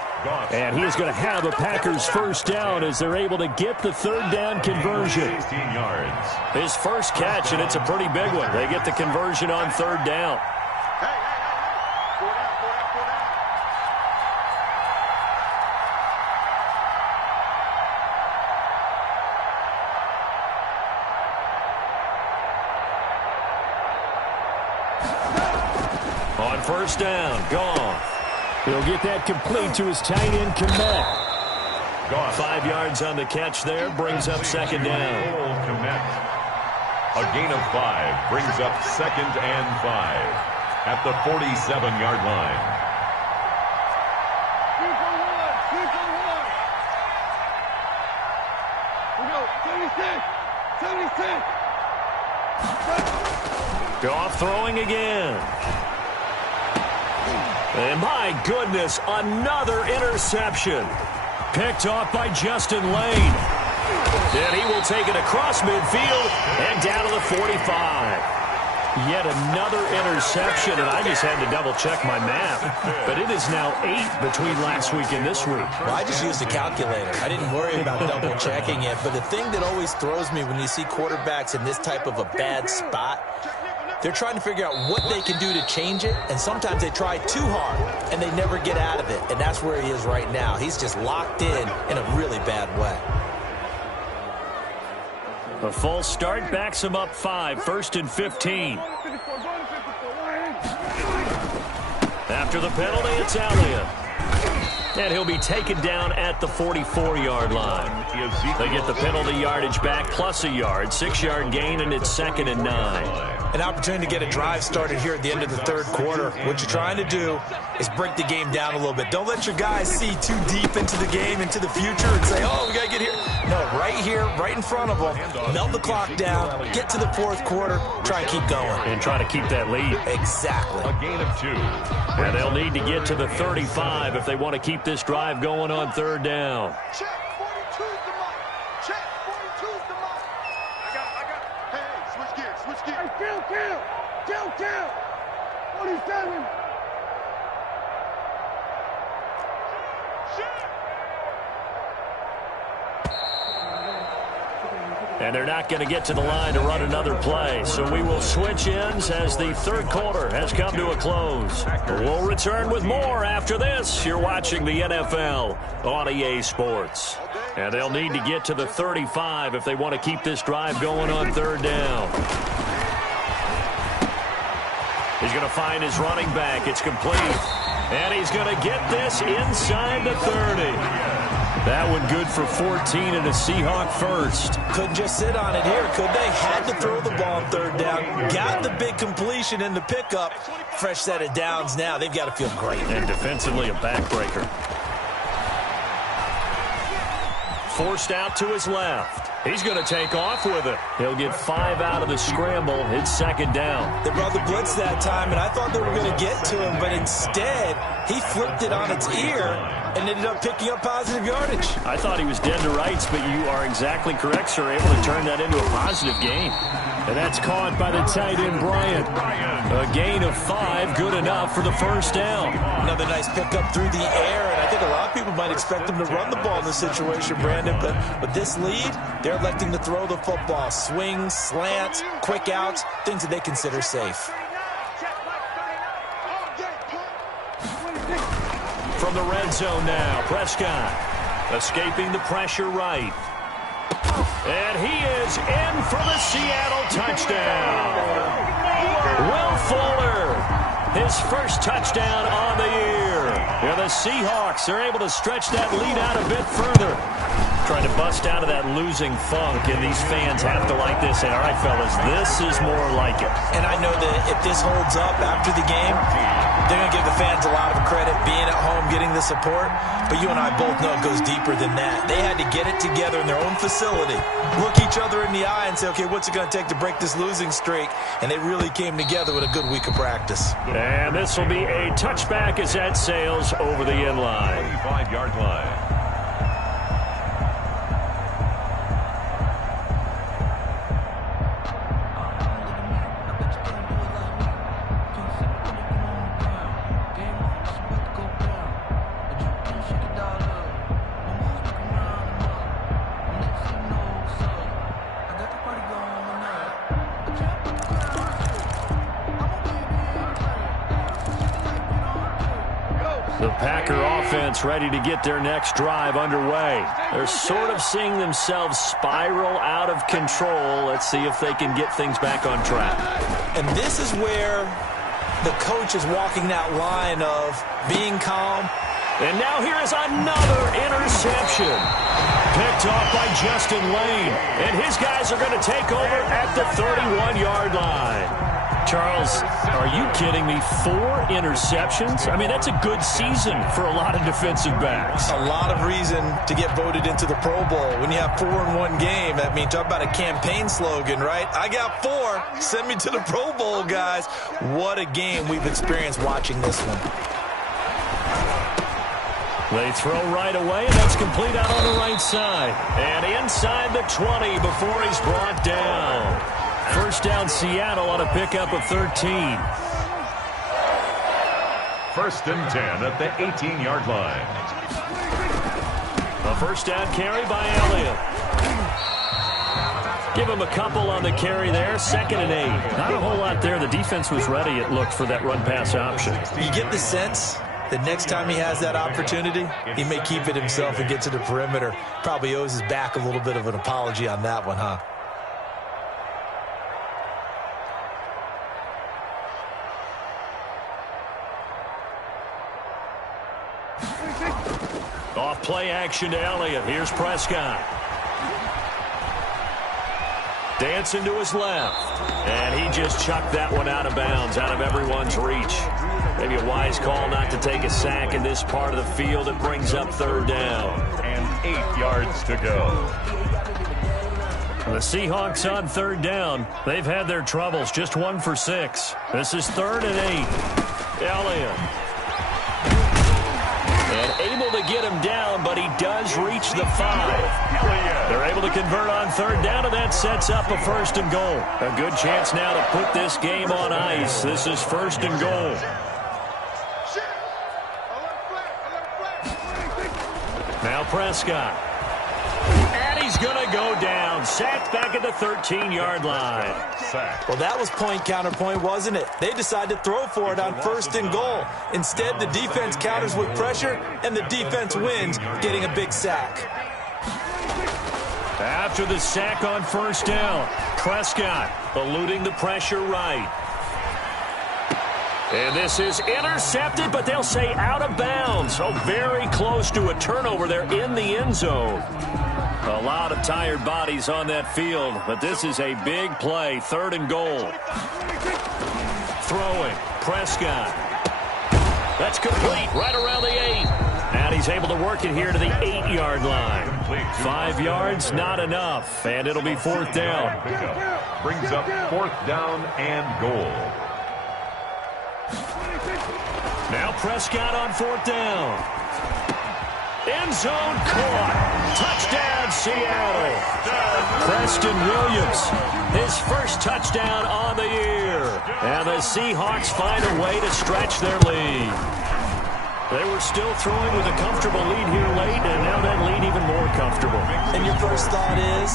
And he is going to have a Packers first down as they're able to get the third down conversion. 16 yards. His first catch, and it's a pretty big one. They get the conversion on third down. On first down, gone. He'll get that complete to his tight end, Komet. 5 yards on the catch there, brings up second down. A gain of 5 brings up second and 5 at the 47-yard line. We go, 76. Goff throwing again. And my goodness, another interception. Picked off by Justin Lane. And he will take it across midfield and down to the 45. Yet another interception, and I just had to double-check my math. But it is now 8 between last week and this week. Well, I just used a calculator. I didn't worry about double-checking it. But the thing that always throws me when you see quarterbacks in this type of a bad spot, they're trying to figure out what they can do to change it, and sometimes they try too hard, and they never get out of it. And that's where he is right now. He's just locked in a really bad way. A false start backs him up 5, first and 15. After the penalty, it's Elliott. And he'll be taken down at the 44-yard line. They get the penalty yardage back plus a yard, 6-yard gain, and it's second and 9. An opportunity to get a drive started here at the end of the third quarter. What you're trying to do is break the game down a little bit. Don't let your guys see too deep into the game, into the future, and say, oh, we got to get here. No, right here, right in front of them, melt the clock down, get to the fourth quarter, try and keep going. And try to keep that lead. Exactly. A gain of 2. And they'll need to get to the 35 if they want to keep this drive going on third down. Check, 42's the mark. Check, 42's the mark. I got it. Hey, switch gears. Hey, kill. 47. And they're not going to get to the line to run another play. So we will switch ends as the third quarter has come to a close. We'll return with more after this. You're watching the NFL on EA Sports. And they'll need to get to the 35 if they want to keep this drive going on third down. He's going to find his running back. It's complete. And he's going to get this inside the 30. That one good for 14 and a Seahawk first. Couldn't just sit on it here, could they? Had to throw the ball on third down. Got the big completion in the pickup. Fresh set of downs now. They've got to feel great. And defensively a backbreaker. Forced out to his left. He's going to take off with it. He'll get 5 out of the scramble. It's second down. They brought the blitz that time, and I thought they were going to get to him, but instead, he flipped it on its ear and ended up picking up positive yardage. I thought he was dead to rights, but you are exactly correct, sir. Able to turn that into a positive gain. And that's caught by the tight end, Bryant. A gain of 5, good enough for the first down. Another nice pickup through the air, and I think a lot of people might expect him to run the ball in this situation, Brandon, but with this lead, they're electing to throw the football. Swings, slants, quick outs, things that they consider safe. From the red zone now, Prescott escaping the pressure right. And he is in for the Seattle touchdown. Will Fuller, his first touchdown on the year. And the Seahawks are able to stretch that lead out a bit further. Trying to bust out of that losing funk, and these fans have to like this. Say, all right, fellas, this is more like it. And I know that if this holds up after the game, they're going to give the fans a lot of credit being at home, getting the support. But you and I both know it goes deeper than that. They had to get it together in their own facility, look each other in the eye and say, okay, what's it going to take to break this losing streak? And they really came together with a good week of practice. And this will be a touchback as that sails over the end line. 25-yard line. The Packer offense ready to get their next drive underway. They're sort of seeing themselves spiral out of control. Let's see if they can get things back on track. And this is where the coach is walking that line of being calm. And now here is another interception. Picked off by Justin Lane. And his guys are going to take over at the 31-yard line. Charles, are you kidding me? 4 interceptions? I mean, that's a good season for a lot of defensive backs. A lot of reason to get voted into the Pro Bowl. When you have 4 in one game, I mean, talk about a campaign slogan, right? I got 4. Send me to the Pro Bowl, guys. What a game we've experienced watching this one. They throw right away, and that's complete out on the right side. And inside the 20 before he's brought down. First down, Seattle on a pickup of 13. First and 10 at the 18-yard line. A first down carry by Elliott. Give him a couple on the carry there. 2nd and 8. Not a whole lot there. The defense was ready, it looked, for that run-pass option. You get the sense that next time he has that opportunity, he may keep it himself and get to the perimeter. Probably owes his back a little bit of an apology on that one, huh? Off play action to Elliott. Here's Prescott. Dancing to his left. And he just chucked that one out of bounds, out of everyone's reach. Maybe a wise call not to take a sack in this part of the field. It brings up 3rd down. And 8 yards to go. The Seahawks on 3rd down. They've had their troubles. Just 1 for 6. This is 3rd and 8. Elliott. And able to get him down, but he does reach the 5. They're able to convert on 3rd down, and that sets up a 1st and goal. A good chance now to put this game on ice. This is 1st and goal. Now Prescott. And he's going to go down. Sacked back at the 13-yard line. Well, that was point counterpoint, wasn't it? They decided to throw for it on 1st and goal. Instead, the defense counters with pressure, and the defense wins, getting a big sack. After the sack on 1st down, Prescott eluding the pressure right. And this is intercepted, but they'll say out of bounds. So very close to a turnover there in the end zone. A lot of tired bodies on that field, but this is a big play. 3rd and goal. Throwing. Prescott. That's complete right around the 8. And he's able to work it here to the 8-yard line. 5 yards, not enough. And it'll be 4th down. Brings up 4th down and goal. Now Prescott on 4th down. End zone caught. Touchdown, Seattle. Preston Williams, his first touchdown on the year. And the Seahawks find a way to stretch their lead. They were still throwing with a comfortable lead here late, and now that lead even more comfortable. And your first thought is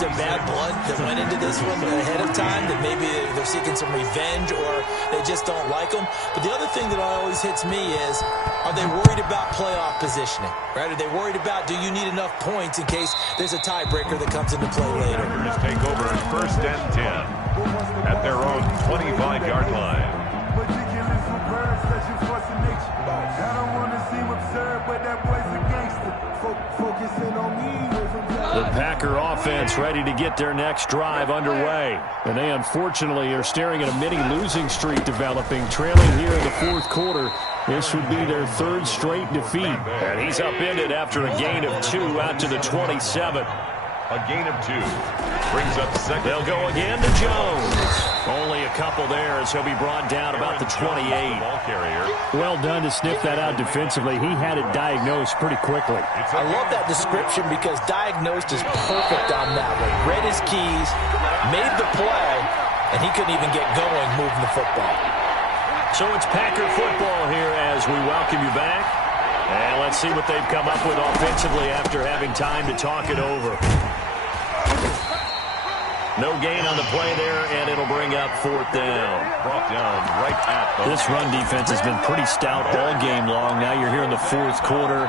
there bad blood that went into this one ahead of time, that maybe they're seeking some revenge or they just don't like them? But the other thing that always hits me is, are they worried about playoff positioning? Right? Are they worried about, do you need enough points in case there's a tiebreaker that comes into play later? Just take over 1st and 10 at their own 25-yard line. I don't want to seem absurd, but that boy's a gangster. The Packer offense ready to get their next drive underway. And they unfortunately are staring at a mini losing streak developing, trailing here in the fourth quarter. This would be their third straight defeat. And he's upended after a gain of 2 out to the 27. A gain of 2 brings up second. They'll go again to Jones. Only a couple there as he'll be brought down about the 28. Ball carrier. Well done to sniff that out defensively. He had it diagnosed pretty quickly. I love that description because diagnosed is perfect on that one. Read his keys, made the play, and he couldn't even get going moving the football. So it's Packer football here as we welcome you back. And let's see what they've come up with offensively after having time to talk it over. No gain on the play there, and it'll bring up fourth down. Brought down right at the... This run defense has been pretty stout all game long. Now you're here in the fourth quarter.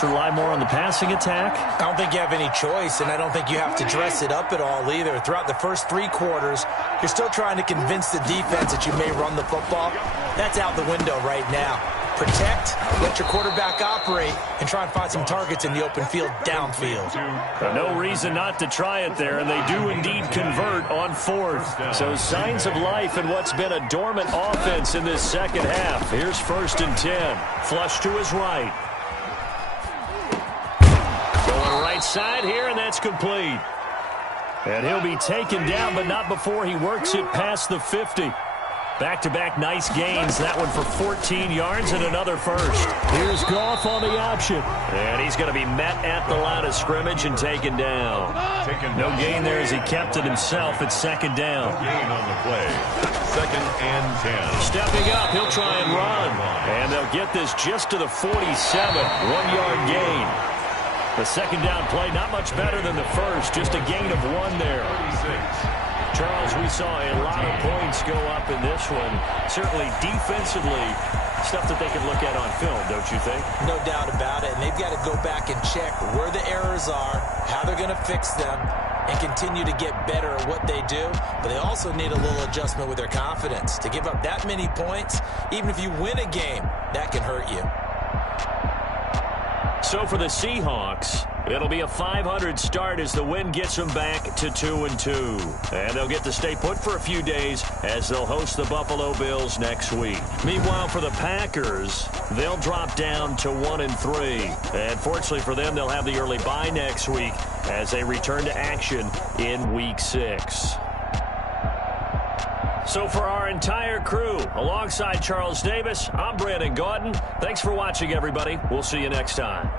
To rely more on the passing attack? I don't think you have any choice, and I don't think you have to dress it up at all either. Throughout the first 3 quarters, you're still trying to convince the defense that you may run the football. That's out the window right now. Protect, let your quarterback operate, and try and find some targets in the open field downfield. No reason not to try it there, and they do indeed convert on fourth. So signs of life in what's been a dormant offense in this second half. Here's 1st and 10. Flush to his right. Going right side here, and that's complete. And he'll be taken down, but not before he works it past the 50. Back-to-back nice gains. That one for 14 yards and another first. Here's Goff on the option. And he's going to be met at the line of scrimmage and taken down. No gain there as he kept it himself at second down. Gain on the play. 2nd and 10. Stepping up, he'll try and run. And they'll get this just to the 47. 1-yard gain. The second down play, not much better than the first. Just a gain of 1 there. 36. Charles, we saw a lot of points go up in this one. Certainly defensively, stuff that they can look at on film, don't you think? No doubt about it. And they've got to go back and check where the errors are, how they're going to fix them, and continue to get better at what they do. But they also need a little adjustment with their confidence. To give up that many points, even if you win a game, that can hurt you. So for the Seahawks, it'll be a 500 start as the win gets them back to 2-2. And they'll get to stay put for a few days as they'll host the Buffalo Bills next week. Meanwhile, for the Packers, they'll drop down to 1-3. And fortunately for them, they'll have the early bye next week as they return to action in Week 6. So for our entire crew, alongside Charles Davis, I'm Brandon Gaudin. Thanks for watching, everybody. We'll see you next time.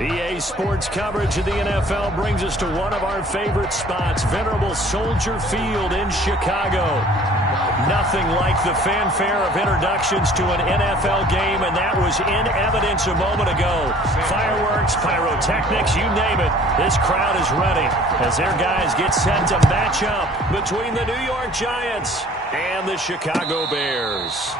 EA Sports coverage of the NFL brings us to one of our favorite spots, venerable Soldier Field in Chicago. Nothing like the fanfare of introductions to an NFL game, and that was in evidence a moment ago. Fireworks, pyrotechnics, you name it, this crowd is ready as their guys get set to match up between the New York Giants and the Chicago Bears.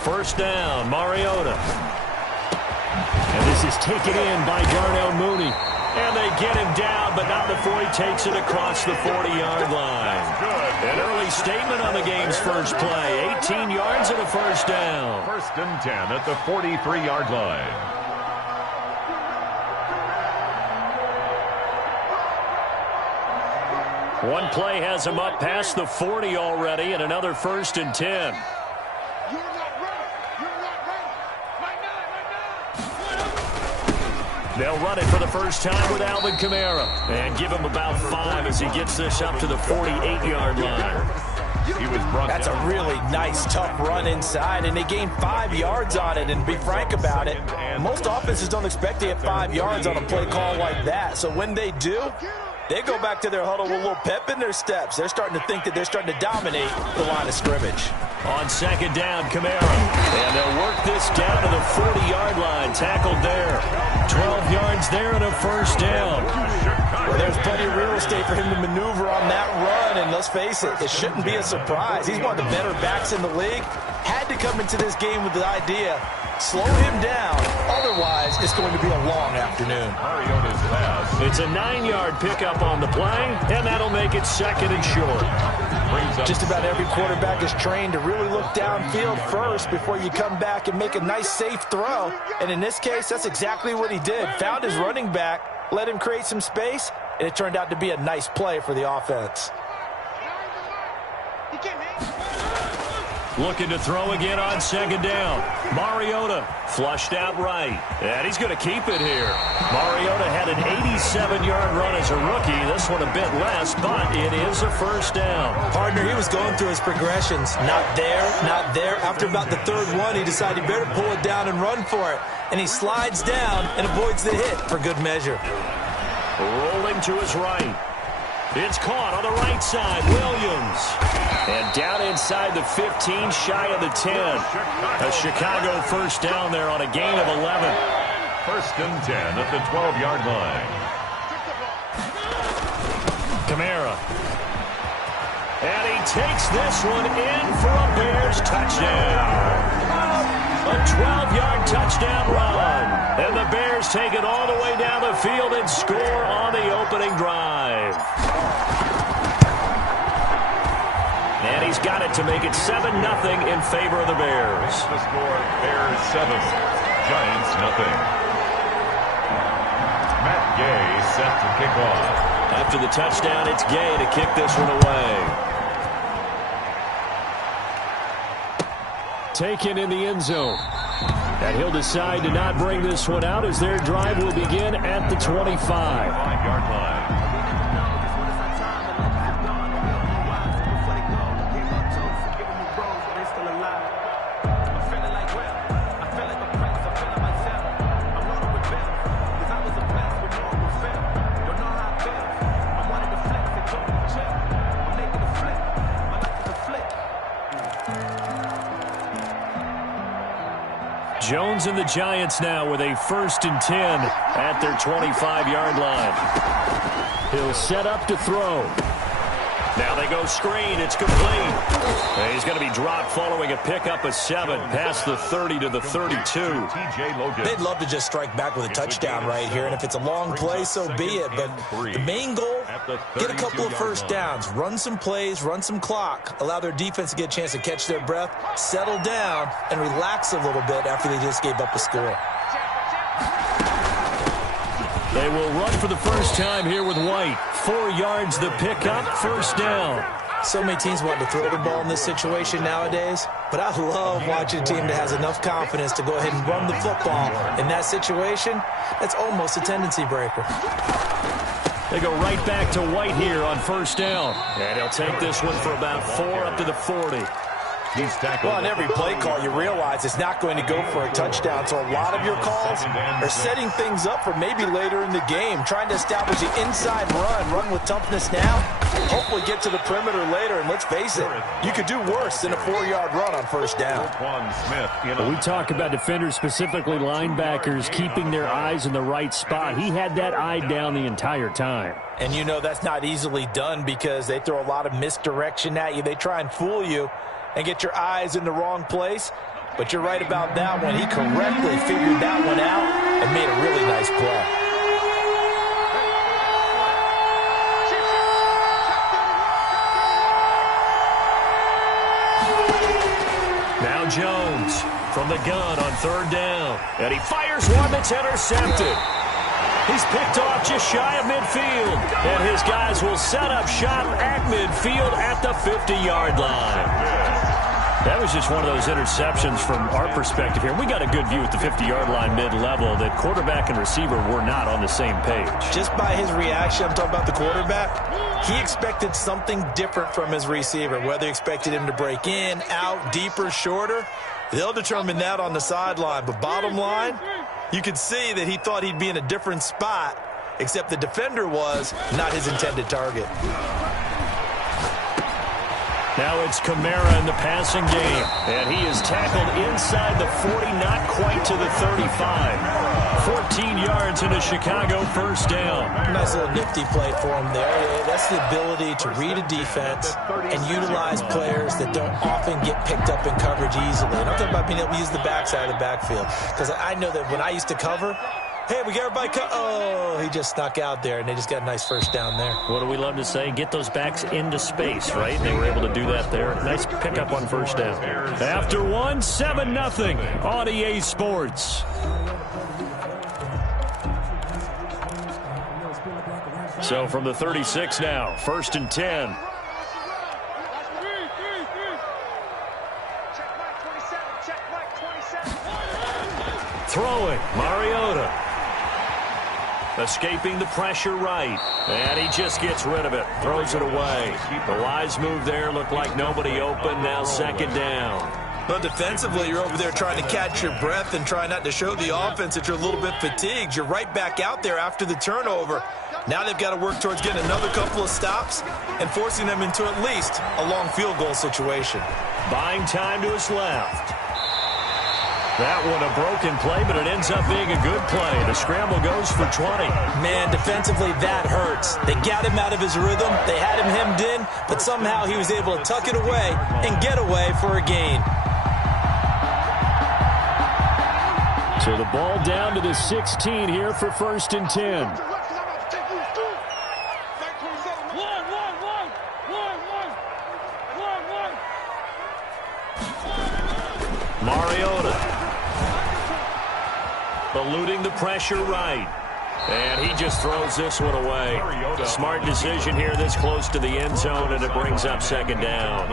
First down, Mariota. And this is taken in by Darnell Mooney. And they get him down, but not before he takes it across the 40-yard line. An early statement on the game's first play. 18 yards and a first down. First and 10 at the 43-yard line. One play has him up past the 40 already, and another first and 10. They'll run it for the first time with Alvin Kamara and give him about 5 as he gets this up to the 48-yard line. That's a really nice, tough run inside, and they gained 5 yards on it. And to be frank about it, most offenses don't expect to get 5 yards on a play call like that. So when they do, they go back to their huddle with a little pep in their steps. They're starting to think that they're starting to dominate the line of scrimmage. On second down, Kamara. And they'll work this down to the 40-yard line. Tackled there. 12 yards there and a first down. Well, there's plenty of real estate for him to maneuver on that run. And let's face it, it shouldn't be a surprise. He's one of the better backs in the league. Had to come into this game with the idea, slow him down. Otherwise, it's going to be a long afternoon. It's a 9-yard pickup on the play, and that'll make it second and short. Just about every quarterback is trained to really look downfield first before you come back and make a nice, safe throw. And in this case, that's exactly what he did. Found his running back, let him create some space, and it turned out to be a nice play for the offense. Looking to throw again on second down. Mariota flushed out right. And he's going to keep it here. Mariota had an 87-yard run as a rookie. This one a bit less, but it is a first down. Partner, he was going through his progressions. Not there, not there. After about the third one, he decided he better pull it down and run for it. And he slides down and avoids the hit for good measure. Rolling to his right. It's caught on the right side. Williams. And down inside the 15, shy of the 10. A Chicago first down there on a gain of 11. First and 10 at the 12-yard line. Kamara. And he takes this one in for a Bears touchdown. A 12-yard touchdown run. And the Bears take it all the way down the field and score on the opening drive. And he's got it to make it 7-0 in favor of the Bears. The score, Bears 7, Giants nothing. Matt Gay set to kick off. After the touchdown, it's Gay to kick this one away. Taken in the end zone. And he'll decide to not bring this one out as their drive will begin at the 25. 5-yard line. Jones and the Giants now with a first and 10 at their 25-yard line. He'll set up to throw. Now they go screen. It's complete. And he's going to be dropped following a pickup of 7 past the 30 to the 32. They'd love to just strike back with a touchdown right here, and if it's a long play, so be it. But the main goal, get a couple of first downs, run some plays, run some clock, allow their defense to get a chance to catch their breath, settle down, and relax a little bit after they just gave up a score. They will run for the first time here with White. 4 yards the pickup, first down. So many teams want to throw the ball in this situation nowadays, but I love watching a team that has enough confidence to go ahead and run the football. In that situation, that's almost a tendency breaker. They go right back to White here on first down. And he'll take this one for about 4 up to the 40. Well, on every play call, you realize it's not going to go for a touchdown. So a lot of your calls are setting things up for maybe later in the game, trying to establish the inside run with toughness now, hopefully get to the perimeter later. And let's face it, you could do worse than a 4-yard run on first down. We talk about defenders, specifically linebackers, keeping their eyes in the right spot. He had that eye down the entire time. And you know that's not easily done because they throw a lot of misdirection at you. They try and fool you and get your eyes in the wrong place. But you're right about that one. He correctly figured that one out and made a really nice play. Now Jones from the gun on third down. And he fires one that's intercepted. He's picked off just shy of midfield. And his guys will set up shop at midfield at the 50-yard line. That was just one of those interceptions from our perspective here. We got a good view at the 50-yard line mid-level that quarterback and receiver were not on the same page. Just by his reaction, I'm talking about the quarterback, he expected something different from his receiver, whether he expected him to break in, out, deeper, shorter. They'll determine that on the sideline. But bottom line, you could see that he thought he'd be in a different spot, except the defender was not his intended target. Now it's Kamara in the passing game. And he is tackled inside the 40, not quite to the 35. 14 yards in a Chicago first down. Nice little nifty play for him there. That's the ability to read a defense and utilize players that don't often get picked up in coverage easily. And I'm talking about being able to use the backside of the backfield. Because I know that when I used to cover, hey, we got everybody oh, he just snuck out there, and they just got a nice first down there. What do we love to say? Get those backs into space, right? They were able to do that there. Nice pickup on first down. After one, 7-0 on EA Sports. So from the 36 now, 1st and 10. Throwing, Mariota. Escaping the pressure right. And he just gets rid of it. Throws it away. The wise move there looked like nobody open. Now 2nd down. But defensively, you're over there trying to catch your breath and try not to show the offense that you're a little bit fatigued. You're right back out there after the turnover. Now they've got to work towards getting another couple of stops and forcing them into at least a long field goal situation. Buying time to his left. That one a broken play, but it ends up being a good play. The scramble goes for 20. Man, defensively, that hurts. They got him out of his rhythm. They had him hemmed in, but somehow he was able to tuck it away and get away for a gain. So the ball down to the 16 here for 1st and 10. Mariota. Eluding the pressure right. And he just throws this one away. Smart decision here this close to the end zone, and it brings up 2nd down.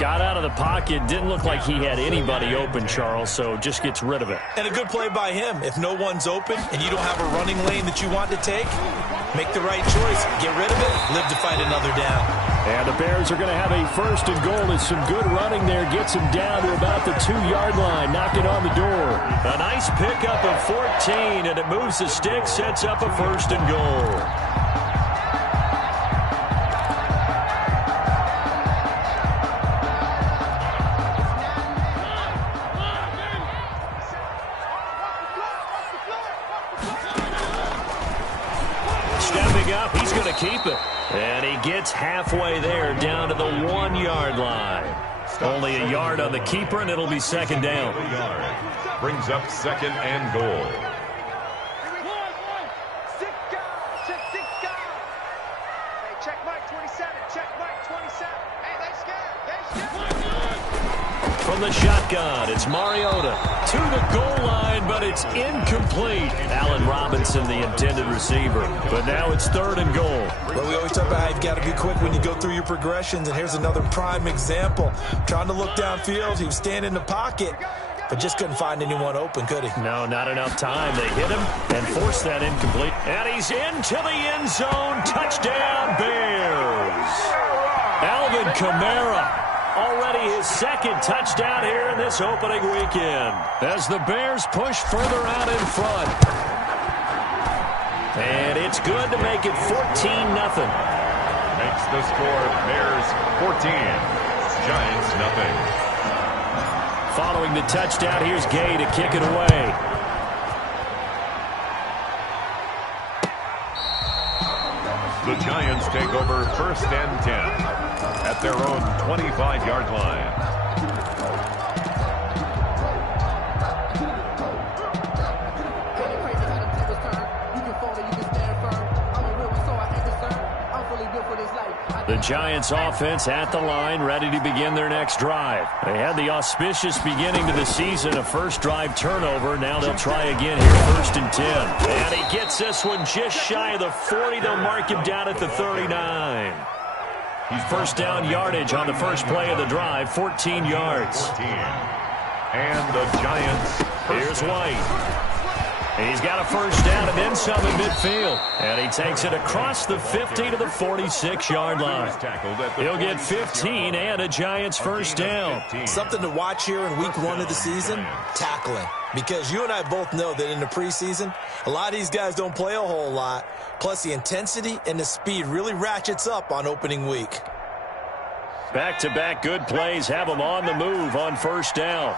Got out of the pocket. Didn't look like he had anybody open, Charles, so just gets rid of it. And a good play by him. If no one's open and you don't have a running lane that you want to take, make the right choice. Get rid of it. Live to fight another down. And the Bears are going to have a 1st and goal as some good running there gets him down to about the 2-yard line, knocking on the door. A nice pickup of 14, and it moves the stick, sets up a 1st and goal. up. He's going to keep it. And he gets halfway there down to the 1-yard line. Only a yard on the keeper, and it'll be second down. Brings up second and goal. Check Mike 27. Check Mike 27. Hey, they scared. From the shotgun, it's Mariota to the goal line, but it's incomplete. Allen Robinson, the intended receiver. But now it's third and goal. Well, we always talk about how you've got to be quick when you go through your progressions, and here's another prime example. Trying to look downfield, he was standing in the pocket, but just couldn't find anyone open, could he? No, not enough time. They hit him and forced that incomplete. And he's into the end zone. Touchdown, Bears. Alvin Kamara. Already his second touchdown here in this opening weekend as the Bears push further out in front. And it's good to make it 14-0. Makes the score Bears 14, Giants nothing. Following the touchdown, here's Gay to kick it away. The Giants take over first and 10 at their own 25-yard line. The Giants offense at the line, ready to begin their next drive. They had the auspicious beginning to the season, a first drive turnover. Now they'll try again here, first and 10. And he gets this one just shy of the 40. They'll mark him down at the 39. First down yardage on the first play of the drive, 14 yards. 14. And the Giants. Here's White. He's got a first down and then some in midfield. And he takes it across the 50 to the 46-yard line. He'll get 15 and a Giants first down. Something to watch here in week 1 of the season, tackling. Because you and I both know that in the preseason, a lot of these guys don't play a whole lot. Plus the intensity and the speed really ratchets up on opening week. Back-to-back good plays have them on the move on first down.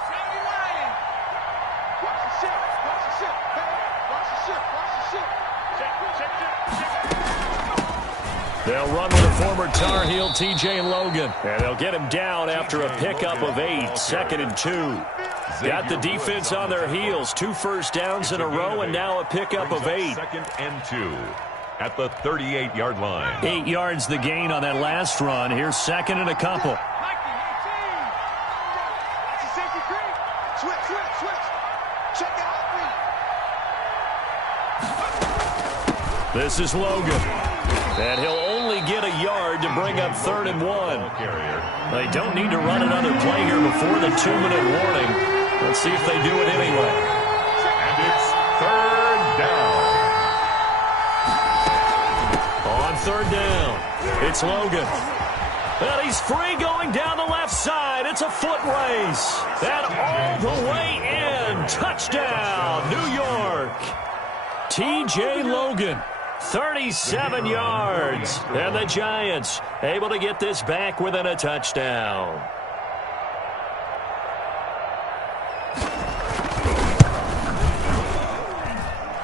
They'll run with a former Tar Heel, T.J. Logan. And they'll get him down after a pickup of 8, second and 2. Got the defense on their heels. 2 first downs in a row and now a pickup of 8. Second and 2 at the 38-yard line. 8 yards the gain on that last run. Here's second and a couple. This is Logan. And he'll only get a yard to bring up third and 1. They don't need to run another play here before the 2-minute warning. Let's see if they do it anyway. And it's third down. On third down, it's Logan. And he's free going down the left side. It's a foot race. And all the way in. Touchdown, New York. T.J. Logan. 37 yards. And the Giants able to get this back within a touchdown.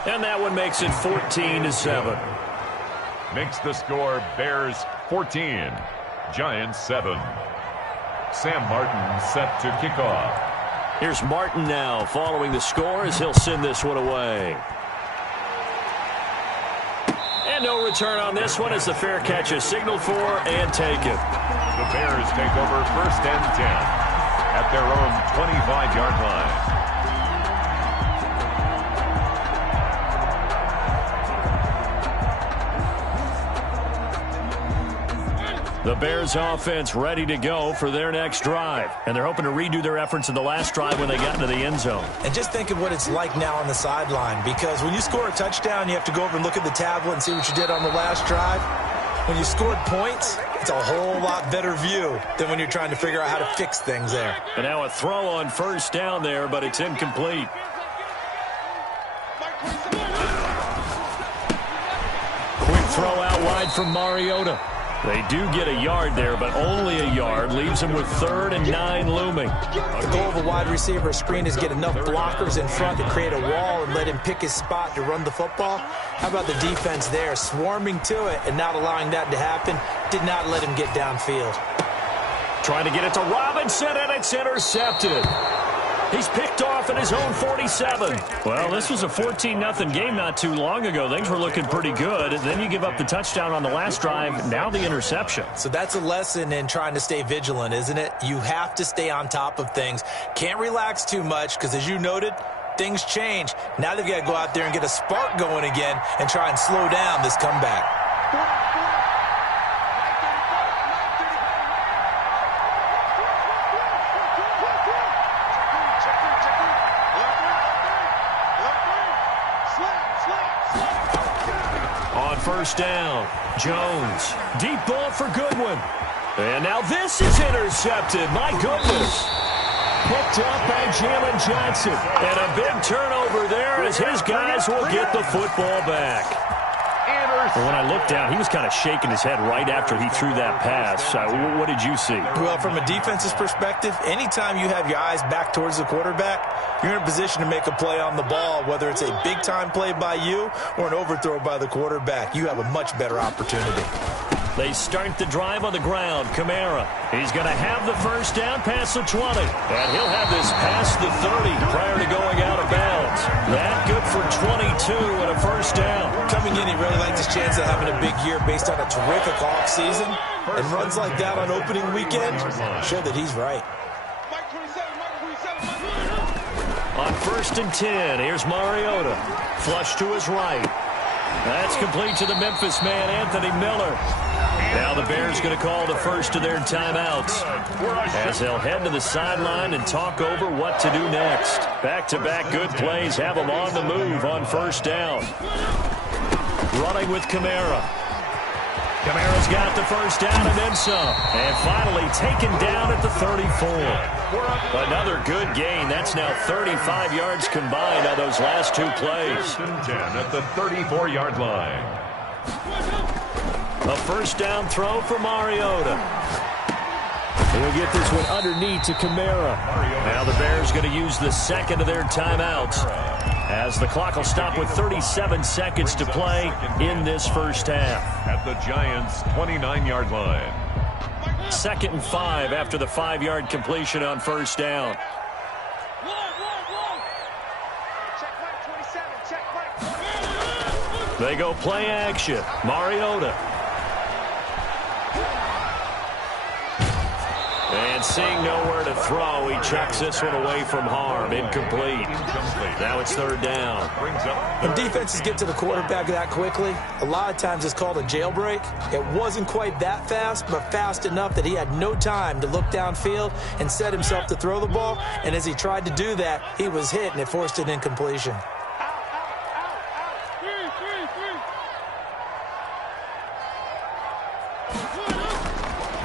And that one makes it 14-7. Makes the score Bears 14, Giants 7. Sam Martin set to kick off. Here's Martin now following the score as he'll send this one away. And no return on this one as the fair catch is signaled for and taken. The Bears take over first and 10 at their own 25-yard line. The Bears offense ready to go for their next drive. And they're hoping to redo their efforts in the last drive when they got into the end zone. And just think of what it's like now on the sideline, because when you score a touchdown, you have to go over and look at the tablet and see what you did on the last drive. When you scored points, it's a whole lot better view than when you're trying to figure out how to fix things there. And now a throw on first down there, but it's incomplete. Quick throw out wide from Mariota. They do get a yard there, but only a yard. Leaves them with 3rd and 9 looming. The goal of a wide receiver screen is get enough blockers in front to create a wall and let him pick his spot to run the football. How about the defense there, swarming to it and not allowing that to happen? Did not let him get downfield. Trying to get it to Robinson, and it's intercepted. He's picked off at his own 47. Well, this was a 14-0 game not too long ago. Things were looking pretty good. And then you give up the touchdown on the last drive. Now the interception. So that's a lesson in trying to stay vigilant, isn't it? You have to stay on top of things. Can't relax too much because, as you noted, things change. Now they've got to go out there and get a spark going again and try and slow down this comeback. First down, Jones. Deep ball for Goodwin. And now this is intercepted. My goodness. Picked up by Jalen Johnson. And a big turnover there as his guys will get the football back. And when I looked down, he was kind of shaking his head right after he threw that pass. What did you see? Well, from a defense's perspective, anytime you have your eyes back towards the quarterback, you're in a position to make a play on the ball, whether it's a big-time play by you or an overthrow by the quarterback. You have a much better opportunity. They start the drive on the ground. Kamara, he's going to have the first down past the 20. And he'll have this past the 30 prior to going out of bounds. That good for 22 and a first down. Coming in, he really likes his chance of having a big year based on a terrific offseason. And runs like that on opening weekend show that he's right. On 1st and 10, here's Mariota. Flush to his right. That's complete to the Memphis man, Anthony Miller. Now the Bears going to call the first of their timeouts as they'll head to the sideline and talk over what to do next. Back-to-back good plays have them on the move on first down. Running with Kamara. Kamara's got the first down and then some. And finally taken down at the 34. Another good gain. That's now 35 yards combined on those last two plays. 10 at the 34-yard line. A first down throw for Mariota. He'll get this one underneath to Kamara. Now the Bears going to use the second of their timeouts as the clock will stop with 37 seconds to play in this first half. At the Giants' 29-yard line. 2nd and 5 after the 5-yard completion on first down. They go play action. Mariota. And seeing nowhere to throw, he chucks this one away from harm. Incomplete. Now it's 3rd down. When defenses get to the quarterback that quickly, a lot of times it's called a jailbreak. It wasn't quite that fast, but fast enough that he had no time to look downfield and set himself to throw the ball. And as he tried to do that, he was hit, and it forced an incompletion.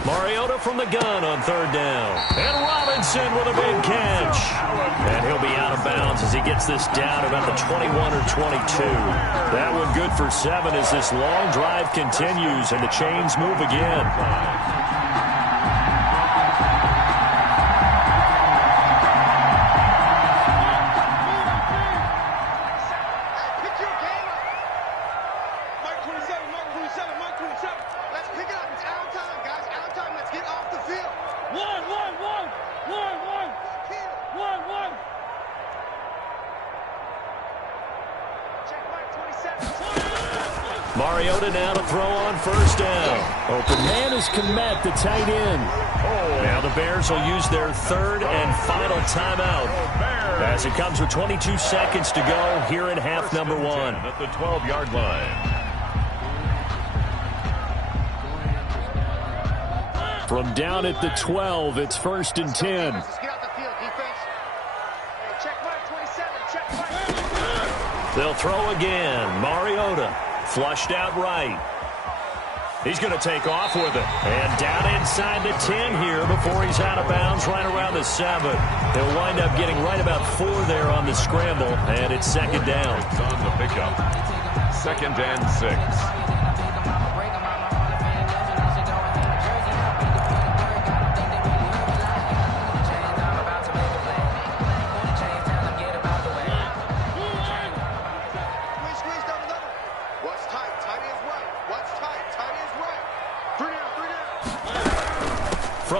Mariota from the gun on 3rd down. And Robinson with a big catch. And he'll be out of bounds as he gets this down about the 21 or 22. That one good for 7 as this long drive continues and the chains move again. Mariota now to throw on first down. Open man is Komet, the tight end. Now the Bears will use their 3rd and final timeout as it comes with 22 seconds to go here in half number 1. At the 12-yard line. From down at the 12, it's 1st and 10. They'll throw again. Mariota. Flushed out right. He's going to take off with it. And down inside the 10 here before he's out of bounds right around the 7. He'll wind up getting right about 4 there on the scramble. And it's 2nd down. It's on the pickup. 2nd and 6.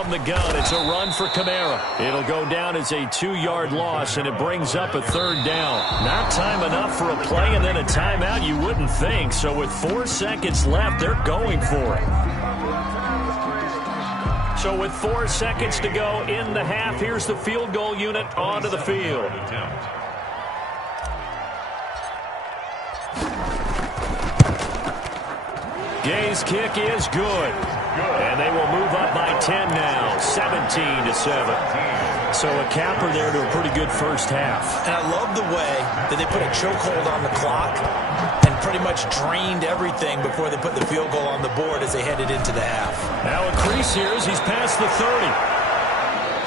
from the gun. It's a run for Kamara. It'll go down as a 2-yard loss, and it brings up a 3rd down. Not time enough for a play and then a timeout, you wouldn't think. So with 4 seconds left, they're going for it. So with 4 seconds to go in the half, here's the field goal unit onto the field. Gay's kick is good. And they will move up by 10 now, 17-7. So a capper there to a pretty good first half. And I love the way that they put a chokehold on the clock and pretty much drained everything before they put the field goal on the board as they headed into the half. Now a crease here as he's past the 30.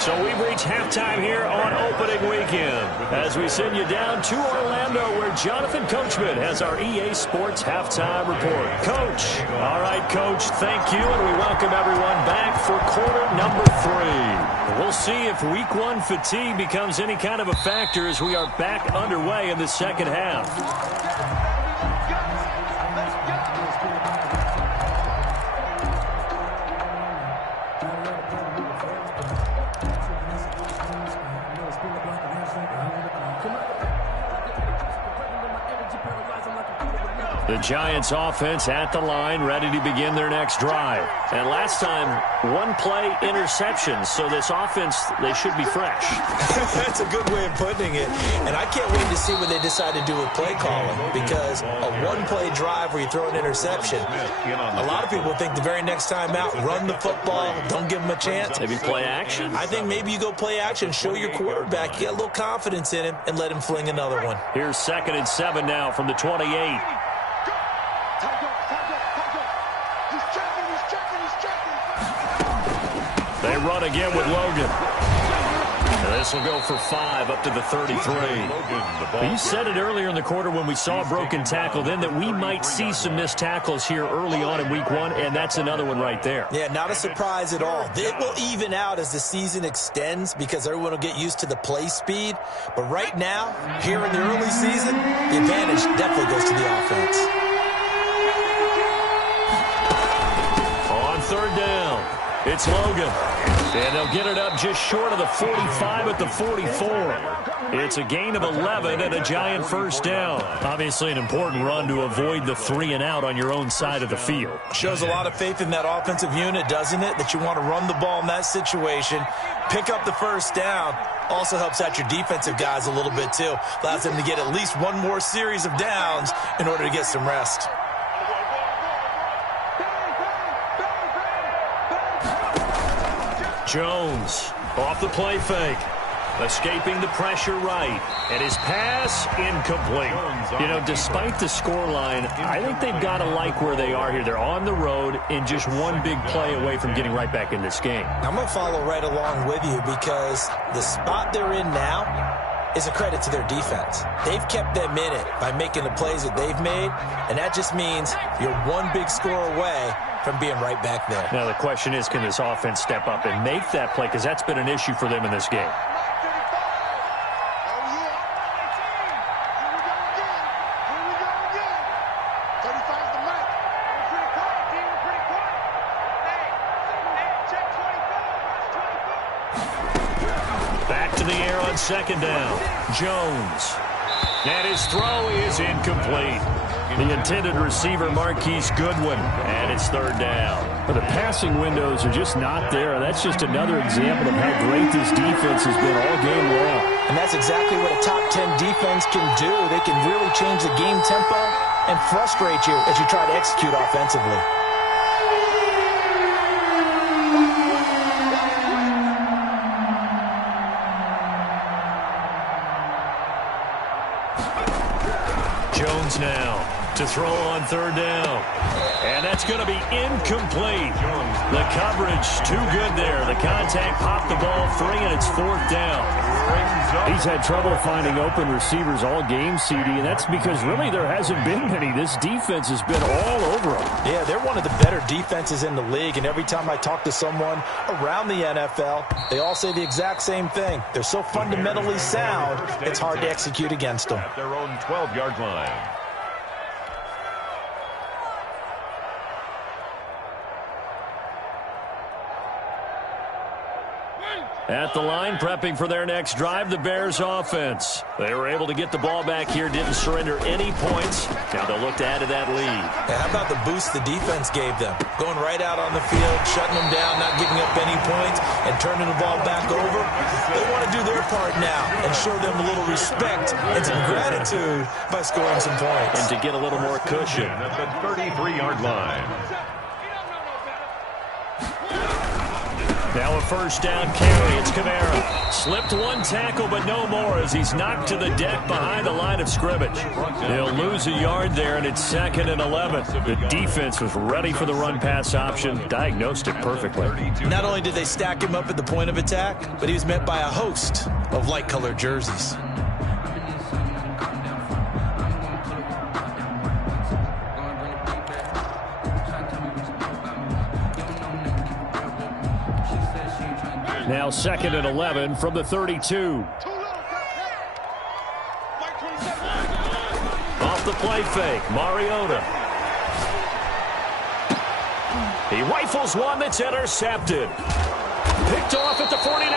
So we've reached halftime here on opening weekend as we send you down to Orlando where Jonathan Coachman has our EA Sports halftime report. Coach. All right, Coach, thank you, and we welcome everyone back for quarter number 3. We'll see if week 1 fatigue becomes any kind of a factor as we are back underway in the second half. The Giants offense at the line, ready to begin their next drive. And last time, 1-play interception, so this offense, they should be fresh. That's a good way of putting it. And I can't wait to see what they decide to do with play calling, because a 1-play drive where you throw an interception, a lot of people think the very next time out, run the football, don't give them a chance. Maybe play action? I think maybe you go play action, show your quarterback, get a little confidence in him, and let him fling another one. Here's 2nd and 7 now from the 28. They run again with Logan. And this will go for 5 up to the 33. You said it earlier in the quarter when we saw a broken tackle then that we might see some missed tackles here early on in week 1, and that's another one right there. Yeah, not a surprise at all. It will even out as the season extends because everyone will get used to the play speed. But right now, here in the early season, the advantage definitely goes to the offense. On 3rd down. It's Logan, and they'll get it up just short of the 45 at the 44. It's a gain of 11 and a Giant first down. Obviously an important run to avoid the 3 and out on your own side of the field. Shows a lot of faith in that offensive unit, doesn't it? That you want to run the ball in that situation, pick up the first down. Also helps out your defensive guys a little bit too. Allows them to get at least one more series of downs in order to get some rest. Jones off the play fake, escaping the pressure right, and his pass incomplete. You know, despite the scoreline, I think they've got to like where they are here. They're on the road and just one big play away from getting right back in this game. I'm going to follow right along with you because the spot they're in now is a credit to their defense. They've kept them in it by making the plays that they've made, and that just means you're one big score away from being right back there. Now the question is, can this offense step up and make that play? Because that's been an issue for them in this game. Back to the air on 2nd down. Jones. And his throw is incomplete. The intended receiver, Marquise Goodwin, and it's 3rd down. But the passing windows are just not there. That's just another example of how great this defense has been all game long. And that's exactly what a top 10 defense can do. They can really change the game tempo and frustrate you as you try to execute offensively. Jones now to throw on 3rd down. And that's going to be incomplete. The coverage too good there. The contact popped the ball free, and it's 4th down. He's had trouble finding open receivers all game, CD, and that's because really there hasn't been many. This defense has been all over them. Yeah, they're one of the better defenses in the league, and every time I talk to someone around the NFL, they all say the exact same thing. They're so fundamentally sound, it's hard to execute against them. At their own 12-yard line. At the line, prepping for their next drive, the Bears offense. They were able to get the ball back here, didn't surrender any points. Now they'll look to add to that lead. And how about the boost the defense gave them? Going right out on the field, shutting them down, not giving up any points, and turning the ball back over. They want to do their part now and show them a little respect and some gratitude by scoring some points. And to get a little more cushion. At the 33-yard line. Now a first down carry. It's Kamara. Slipped one tackle, but no more as he's knocked to the deck behind the line of scrimmage. He'll lose a yard there, and it's 2nd and 11. The defense was ready for the run-pass option, diagnosed it perfectly. Not only did they stack him up at the point of attack, but he was met by a host of light-colored jerseys. Now 2nd and 11 from the 32. Off the play fake, Mariota. He rifles one that's intercepted. Picked off at the 49.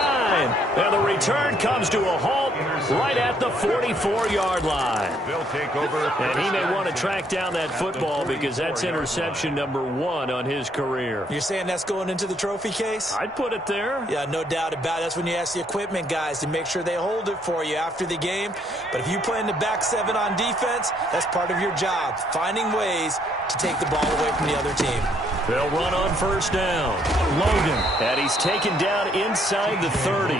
And the return comes to a halt right at the 44-yard line. They'll take over. And he may want to track down that football because that's interception number 1 on his career. You're saying that's going into the trophy case? I'd put it there. Yeah, no doubt about it. That's when you ask the equipment guys to make sure they hold it for you after the game. But if you play in the back 7 on defense, that's part of your job, finding ways to take the ball away from the other team. They'll run on first down. Logan, and he's taken down inside the 30.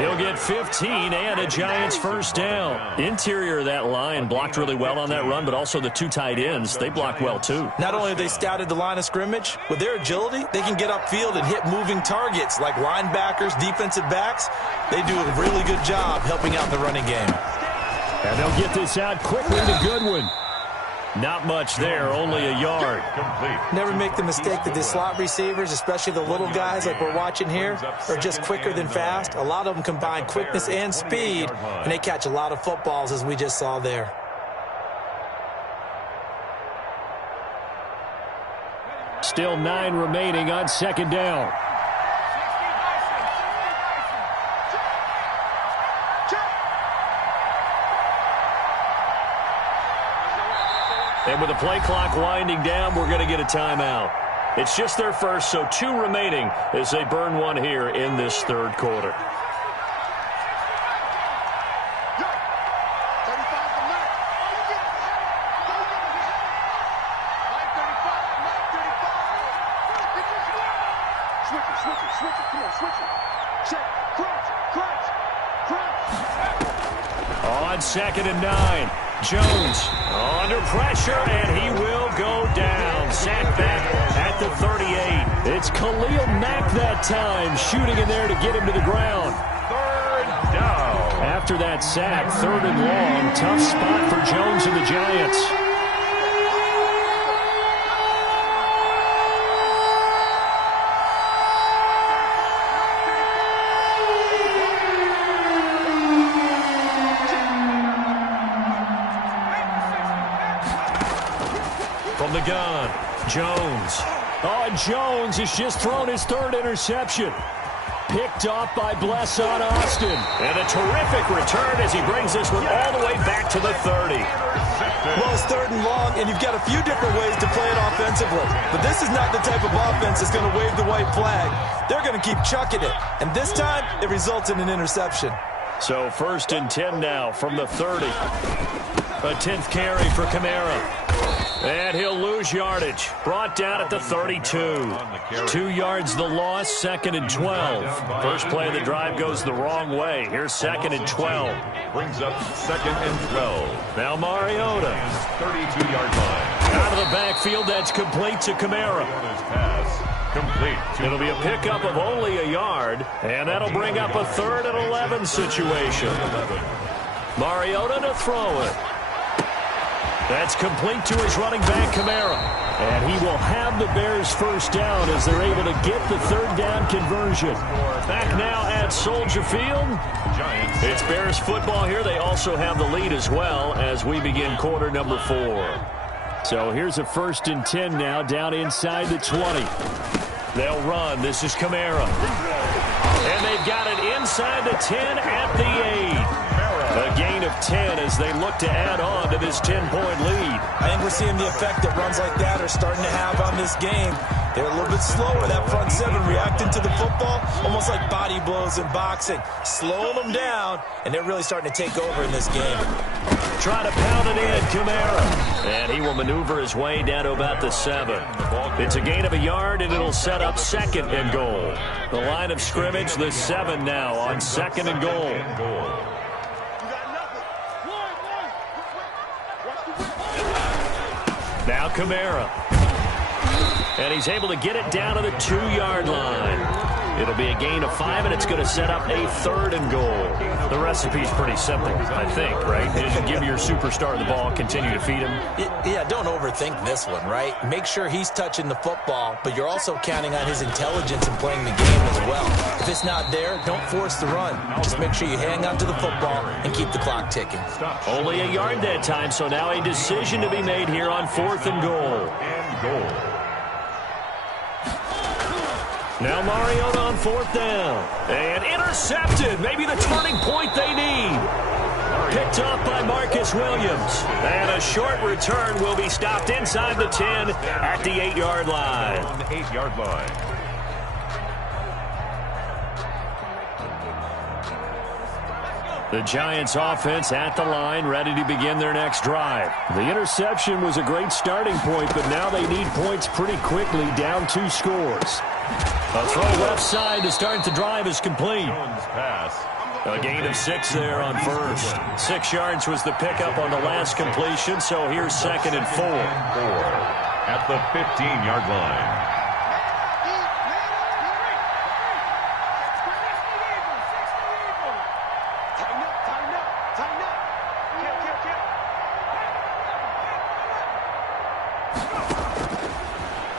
He'll get 15 and a Giants first down. Interior of that line blocked really well on that run, but also the 2 tight ends, they blocked well too. Not only have they scouted the line of scrimmage, with their agility, they can get upfield and hit moving targets like linebackers, defensive backs. They do a really good job helping out the running game. And they'll get this out quickly to Goodwin. Not much there, only a yard. Never make the mistake that the slot receivers, especially the little guys like we're watching here, are just quicker than fast. A lot of them combine quickness and speed, and they catch a lot of footballs, as we just saw there. Still 9 remaining on 2nd down. And with the play clock winding down, we're going to get a timeout. It's just their first, so 2 remaining as they burn one here in this 3rd quarter. On 2nd and 9. Jones under pressure, and he will go down. Sacked back at the 38. It's Khalil Mack that time, shooting in there to get him to the ground. 3rd down. After that sack, 3rd and long. Tough spot for Jones and the Giants. From the gun, Jones. Oh, and Jones has just thrown his 3rd interception. Picked off by Bless on Austin. And a terrific return as he brings this one all the way back to the 30. Well, it's 3rd and long, and you've got a few different ways to play it offensively. But this is not the type of offense that's going to wave the white flag. They're going to keep chucking it. And this time, it results in an interception. So 1st and 10 now from the 30. A 10th carry for Kamara. And he'll lose yardage. Brought down at the 32. 2 yards the loss, 2nd and 12. First play of the drive goes the wrong way. Here's 2nd and 12. Brings up 2nd and 12. Now Mariota. 32-yard line. Out of the backfield, that's complete to Kamara. Complete. It'll be a pickup of only a yard, and that'll bring up a 3rd and 11 situation. Mariota to throw it. That's complete to his running back, Kamara. And he will have the Bears first down as they're able to get the 3rd down conversion. Back now at Soldier Field. It's Bears football here. They also have the lead as well as we begin quarter number 4. So here's a 1st and 10 now down inside the 20. They'll run. This is Kamara. And they they've got it inside the 10 at the 8. A gain of 10 as they look to add on to this 10-point lead. I think we're seeing the effect that runs like that are starting to have on this game. They're a little bit slower, that front seven, reacting to the football, almost like body blows in boxing, slowing them down, and they're really starting to take over in this game. Try to pound it in, Kamara. And he will maneuver his way down to about the 7. It's a gain of a yard, and it'll set up 2nd and goal. The line of scrimmage, the 7 now on 2nd and goal. Now Kamara. And he's able to get it down to the 2-yard line. It'll be a gain of 5, and it's going to set up a 3rd and goal. The recipe's pretty simple, I think, right? Just give your superstar the ball, continue to feed him. Yeah, don't overthink this one, right? Make sure he's touching the football, but you're also counting on his intelligence in playing the game as well. If it's not there, don't force the run. Just make sure you hang on to the football and keep the clock ticking. Only a yard that time, so now a decision to be made here on 4th and goal. Now Mariota on 4th down. And intercepted. Maybe the turning point they need. Picked up by Marcus Williams. And a short return will be stopped inside the 10 at the 8-yard line. On the 8-yard line. The Giants offense at the line, ready to begin their next drive. The interception was a great starting point, but now they need points pretty quickly, down 2 scores. A throw left side to start the drive is complete. A gain of 6 there on 1st. 6 yards was the pickup on the last completion, so here's 2nd and 4. At the 15-yard line.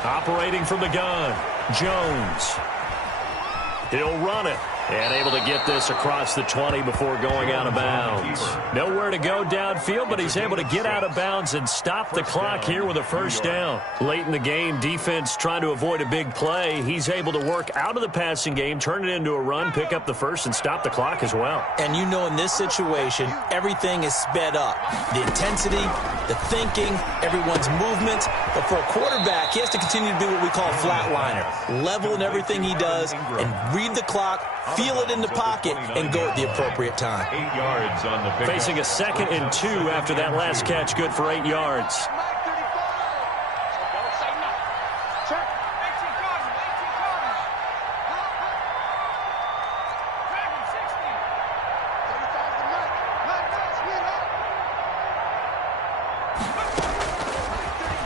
Operating from the gun, Jones. He'll run it. And able to get this across the 20 before going out of bounds. Nowhere to go downfield, but he's able to get out of bounds and stop the clock here with a 1st down. Late in the game, defense trying to avoid a big play. He's able to work out of the passing game, turn it into a run, pick up the 1st, and stop the clock as well. And you know in this situation, everything is sped up. The intensity, the thinking, everyone's movement. But for a quarterback, he has to continue to be what we call a flatliner. Level in everything he does and read the clock, feel it in the pocket, and go at the appropriate time. 8 yards on the pickup. Facing a 2nd and 2 after that last catch, good for 8 yards.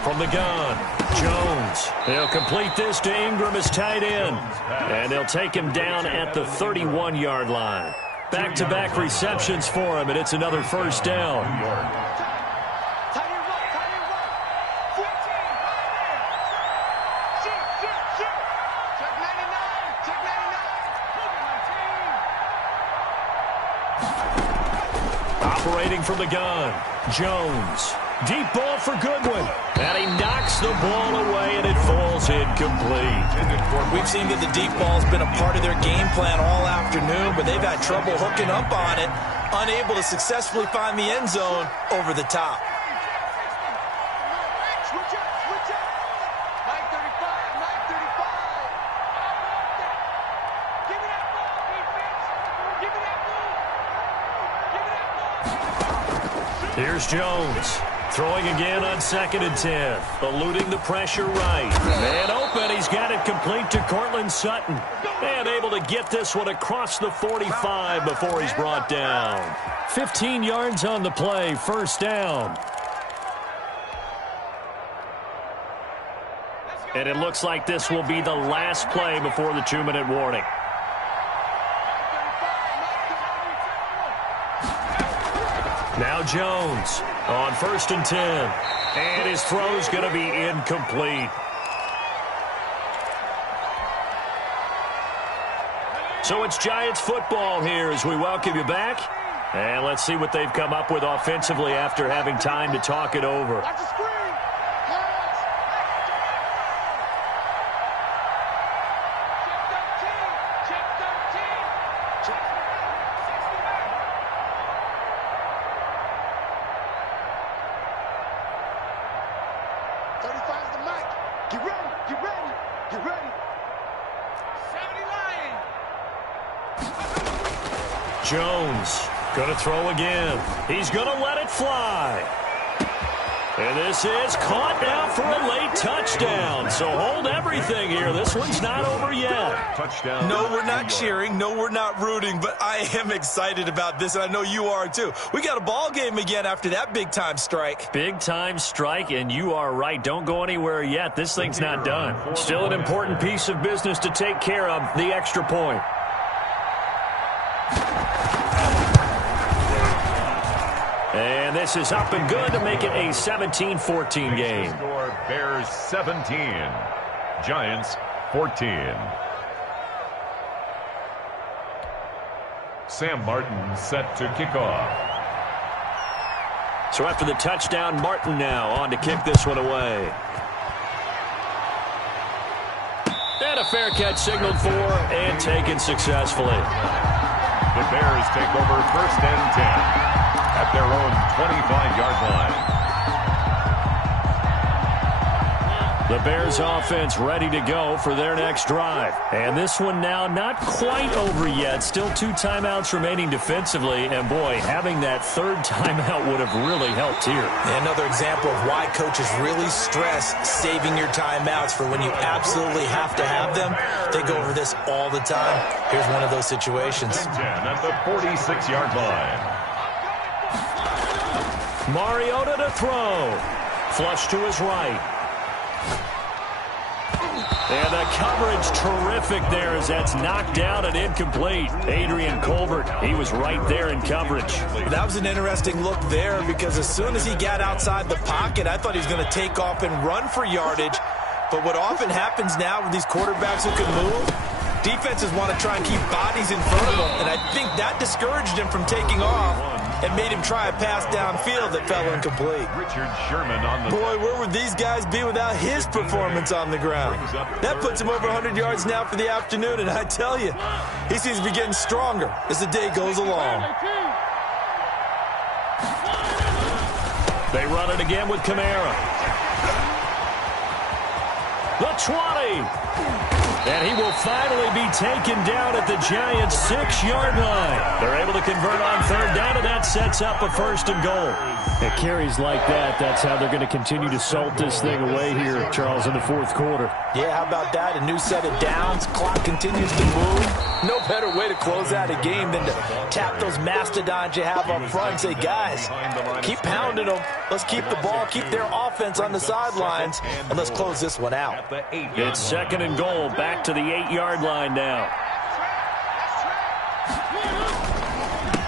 From the gun, Jones. He'll complete this to Ingram as tight end. And they'll take him down at the 31-yard line. Back-to-back receptions for him, and it's another 1st down. Operating from the gun, Jones. Deep ball for Goodwin. And he knocks the ball away, and it falls incomplete. We've seen that the deep ball's been a part of their game plan all afternoon, but they've had trouble hooking up on it, unable to successfully find the end zone over the top. Here's Jones. Throwing again on 2nd and 10. Eluding the pressure right. Man open. He's got it complete to Cortland Sutton. And able to get this one across the 45 before he's brought down. 15 yards on the play. 1st down. And it looks like this will be the last play before the 2-minute warning. Now Jones on 1st and 10. And his throw's going to be incomplete. So it's Giants football here as we welcome you back. And let's see what they've come up with offensively after having time to talk it over. 35's the mic. Get ready, get ready, get ready. 70 Lions. Jones going to throw again. He's going to let it fly. And this is caught now for a late touchdown. So hold everything here. This one's not over yet. Touchdown. No, we're not cheering. No, we're not rooting. But I am excited about this, and I know you are too. We got a ball game again after that big-time strike. Big-time strike, and you are right. Don't go anywhere yet. This thing's not done. Still an important piece of business to take care of, the extra point. And this is up and good to make it a 17-14 game. Score Bears 17, Giants 14. Sam Martin set to kick off. So after the touchdown, Martin now on to kick this one away. And a fair catch signaled for and taken successfully. The Bears take over 1st and 10. At their own 25-yard line. The Bears offense ready to go for their next drive. And this one now not quite over yet. Still 2 timeouts remaining defensively. And boy, having that 3rd timeout would have really helped here. Another example of why coaches really stress saving your timeouts for when you absolutely have to have them. They go over this all the time. Here's one of those situations. 10 at the 46-yard line. Mariota to throw. Flush to his right. And the coverage terrific there as that's knocked down and incomplete. Adrian Colbert, he was right there in coverage. That was an interesting look there because as soon as he got outside the pocket, I thought he was going to take off and run for yardage. But what often happens now with these quarterbacks who can move, defenses want to try and keep bodies in front of them. And I think that discouraged him from taking off and made him try a pass downfield that fell incomplete. Richard Sherman on the... Boy, where would these guys be without his performance on the ground? That puts him over 100 yards now for the afternoon, and I tell you, he seems to be getting stronger as the day goes along. They run it again with Kamara. The 20. And he will finally be taken down at the Giants' 6-yard line. They're able to convert on 3rd down, and that sets up a 1st and goal. It carries like that. That's how they're going to continue to salt this thing away here, Charles, in the 4th quarter. Yeah, how about that? A new set of downs. Clock continues to move. No better way to close out a game than to tap those mastodons you have up front and say, guys, keep pounding them. Let's keep the ball, keep their offense on the sidelines, and let's close this one out. It's 2nd and goal, back to the 8-yard line now.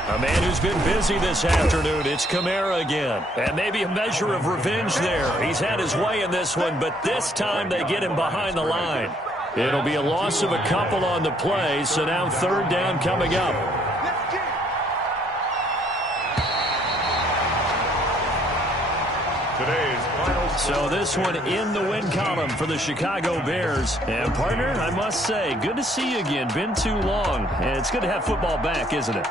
A man who's been busy this afternoon, it's Kamara again. And maybe a measure of revenge there. He's had his way in this one, but this time they get him behind the line. It'll be a loss of a couple on the play, so now 3rd down coming up. So this one in the win column for the Chicago Bears. And partner, I must say, good to see you again. Been too long. And it's good to have football back, isn't it?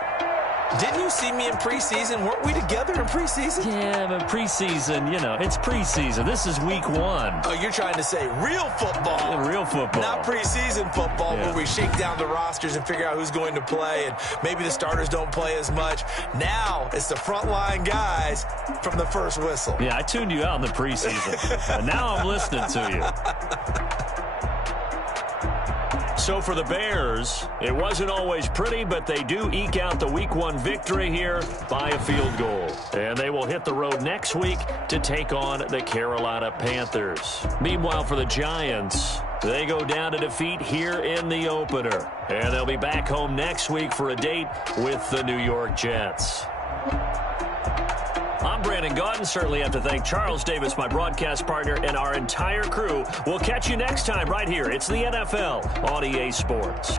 Didn't you see me in preseason? Weren't we together in preseason? Yeah, but preseason, you know, it's preseason. This is week 1. Oh, you're trying to say real football. Yeah, real football. Not preseason football where we shake down the rosters and figure out who's going to play, and maybe the starters don't play as much. Now it's the frontline guys from the first whistle. Yeah, I tuned you out in the preseason. Now I'm listening to you. So for the Bears, it wasn't always pretty, but they do eke out the Week 1 victory here by a field goal. And they will hit the road next week to take on the Carolina Panthers. Meanwhile, for the Giants, they go down to defeat here in the opener. And they'll be back home next week for a date with the New York Jets. I'm Brandon Gaudin. Certainly have to thank Charles Davis, my broadcast partner, and our entire crew. We'll catch you next time right here. It's the NFL on EA Sports.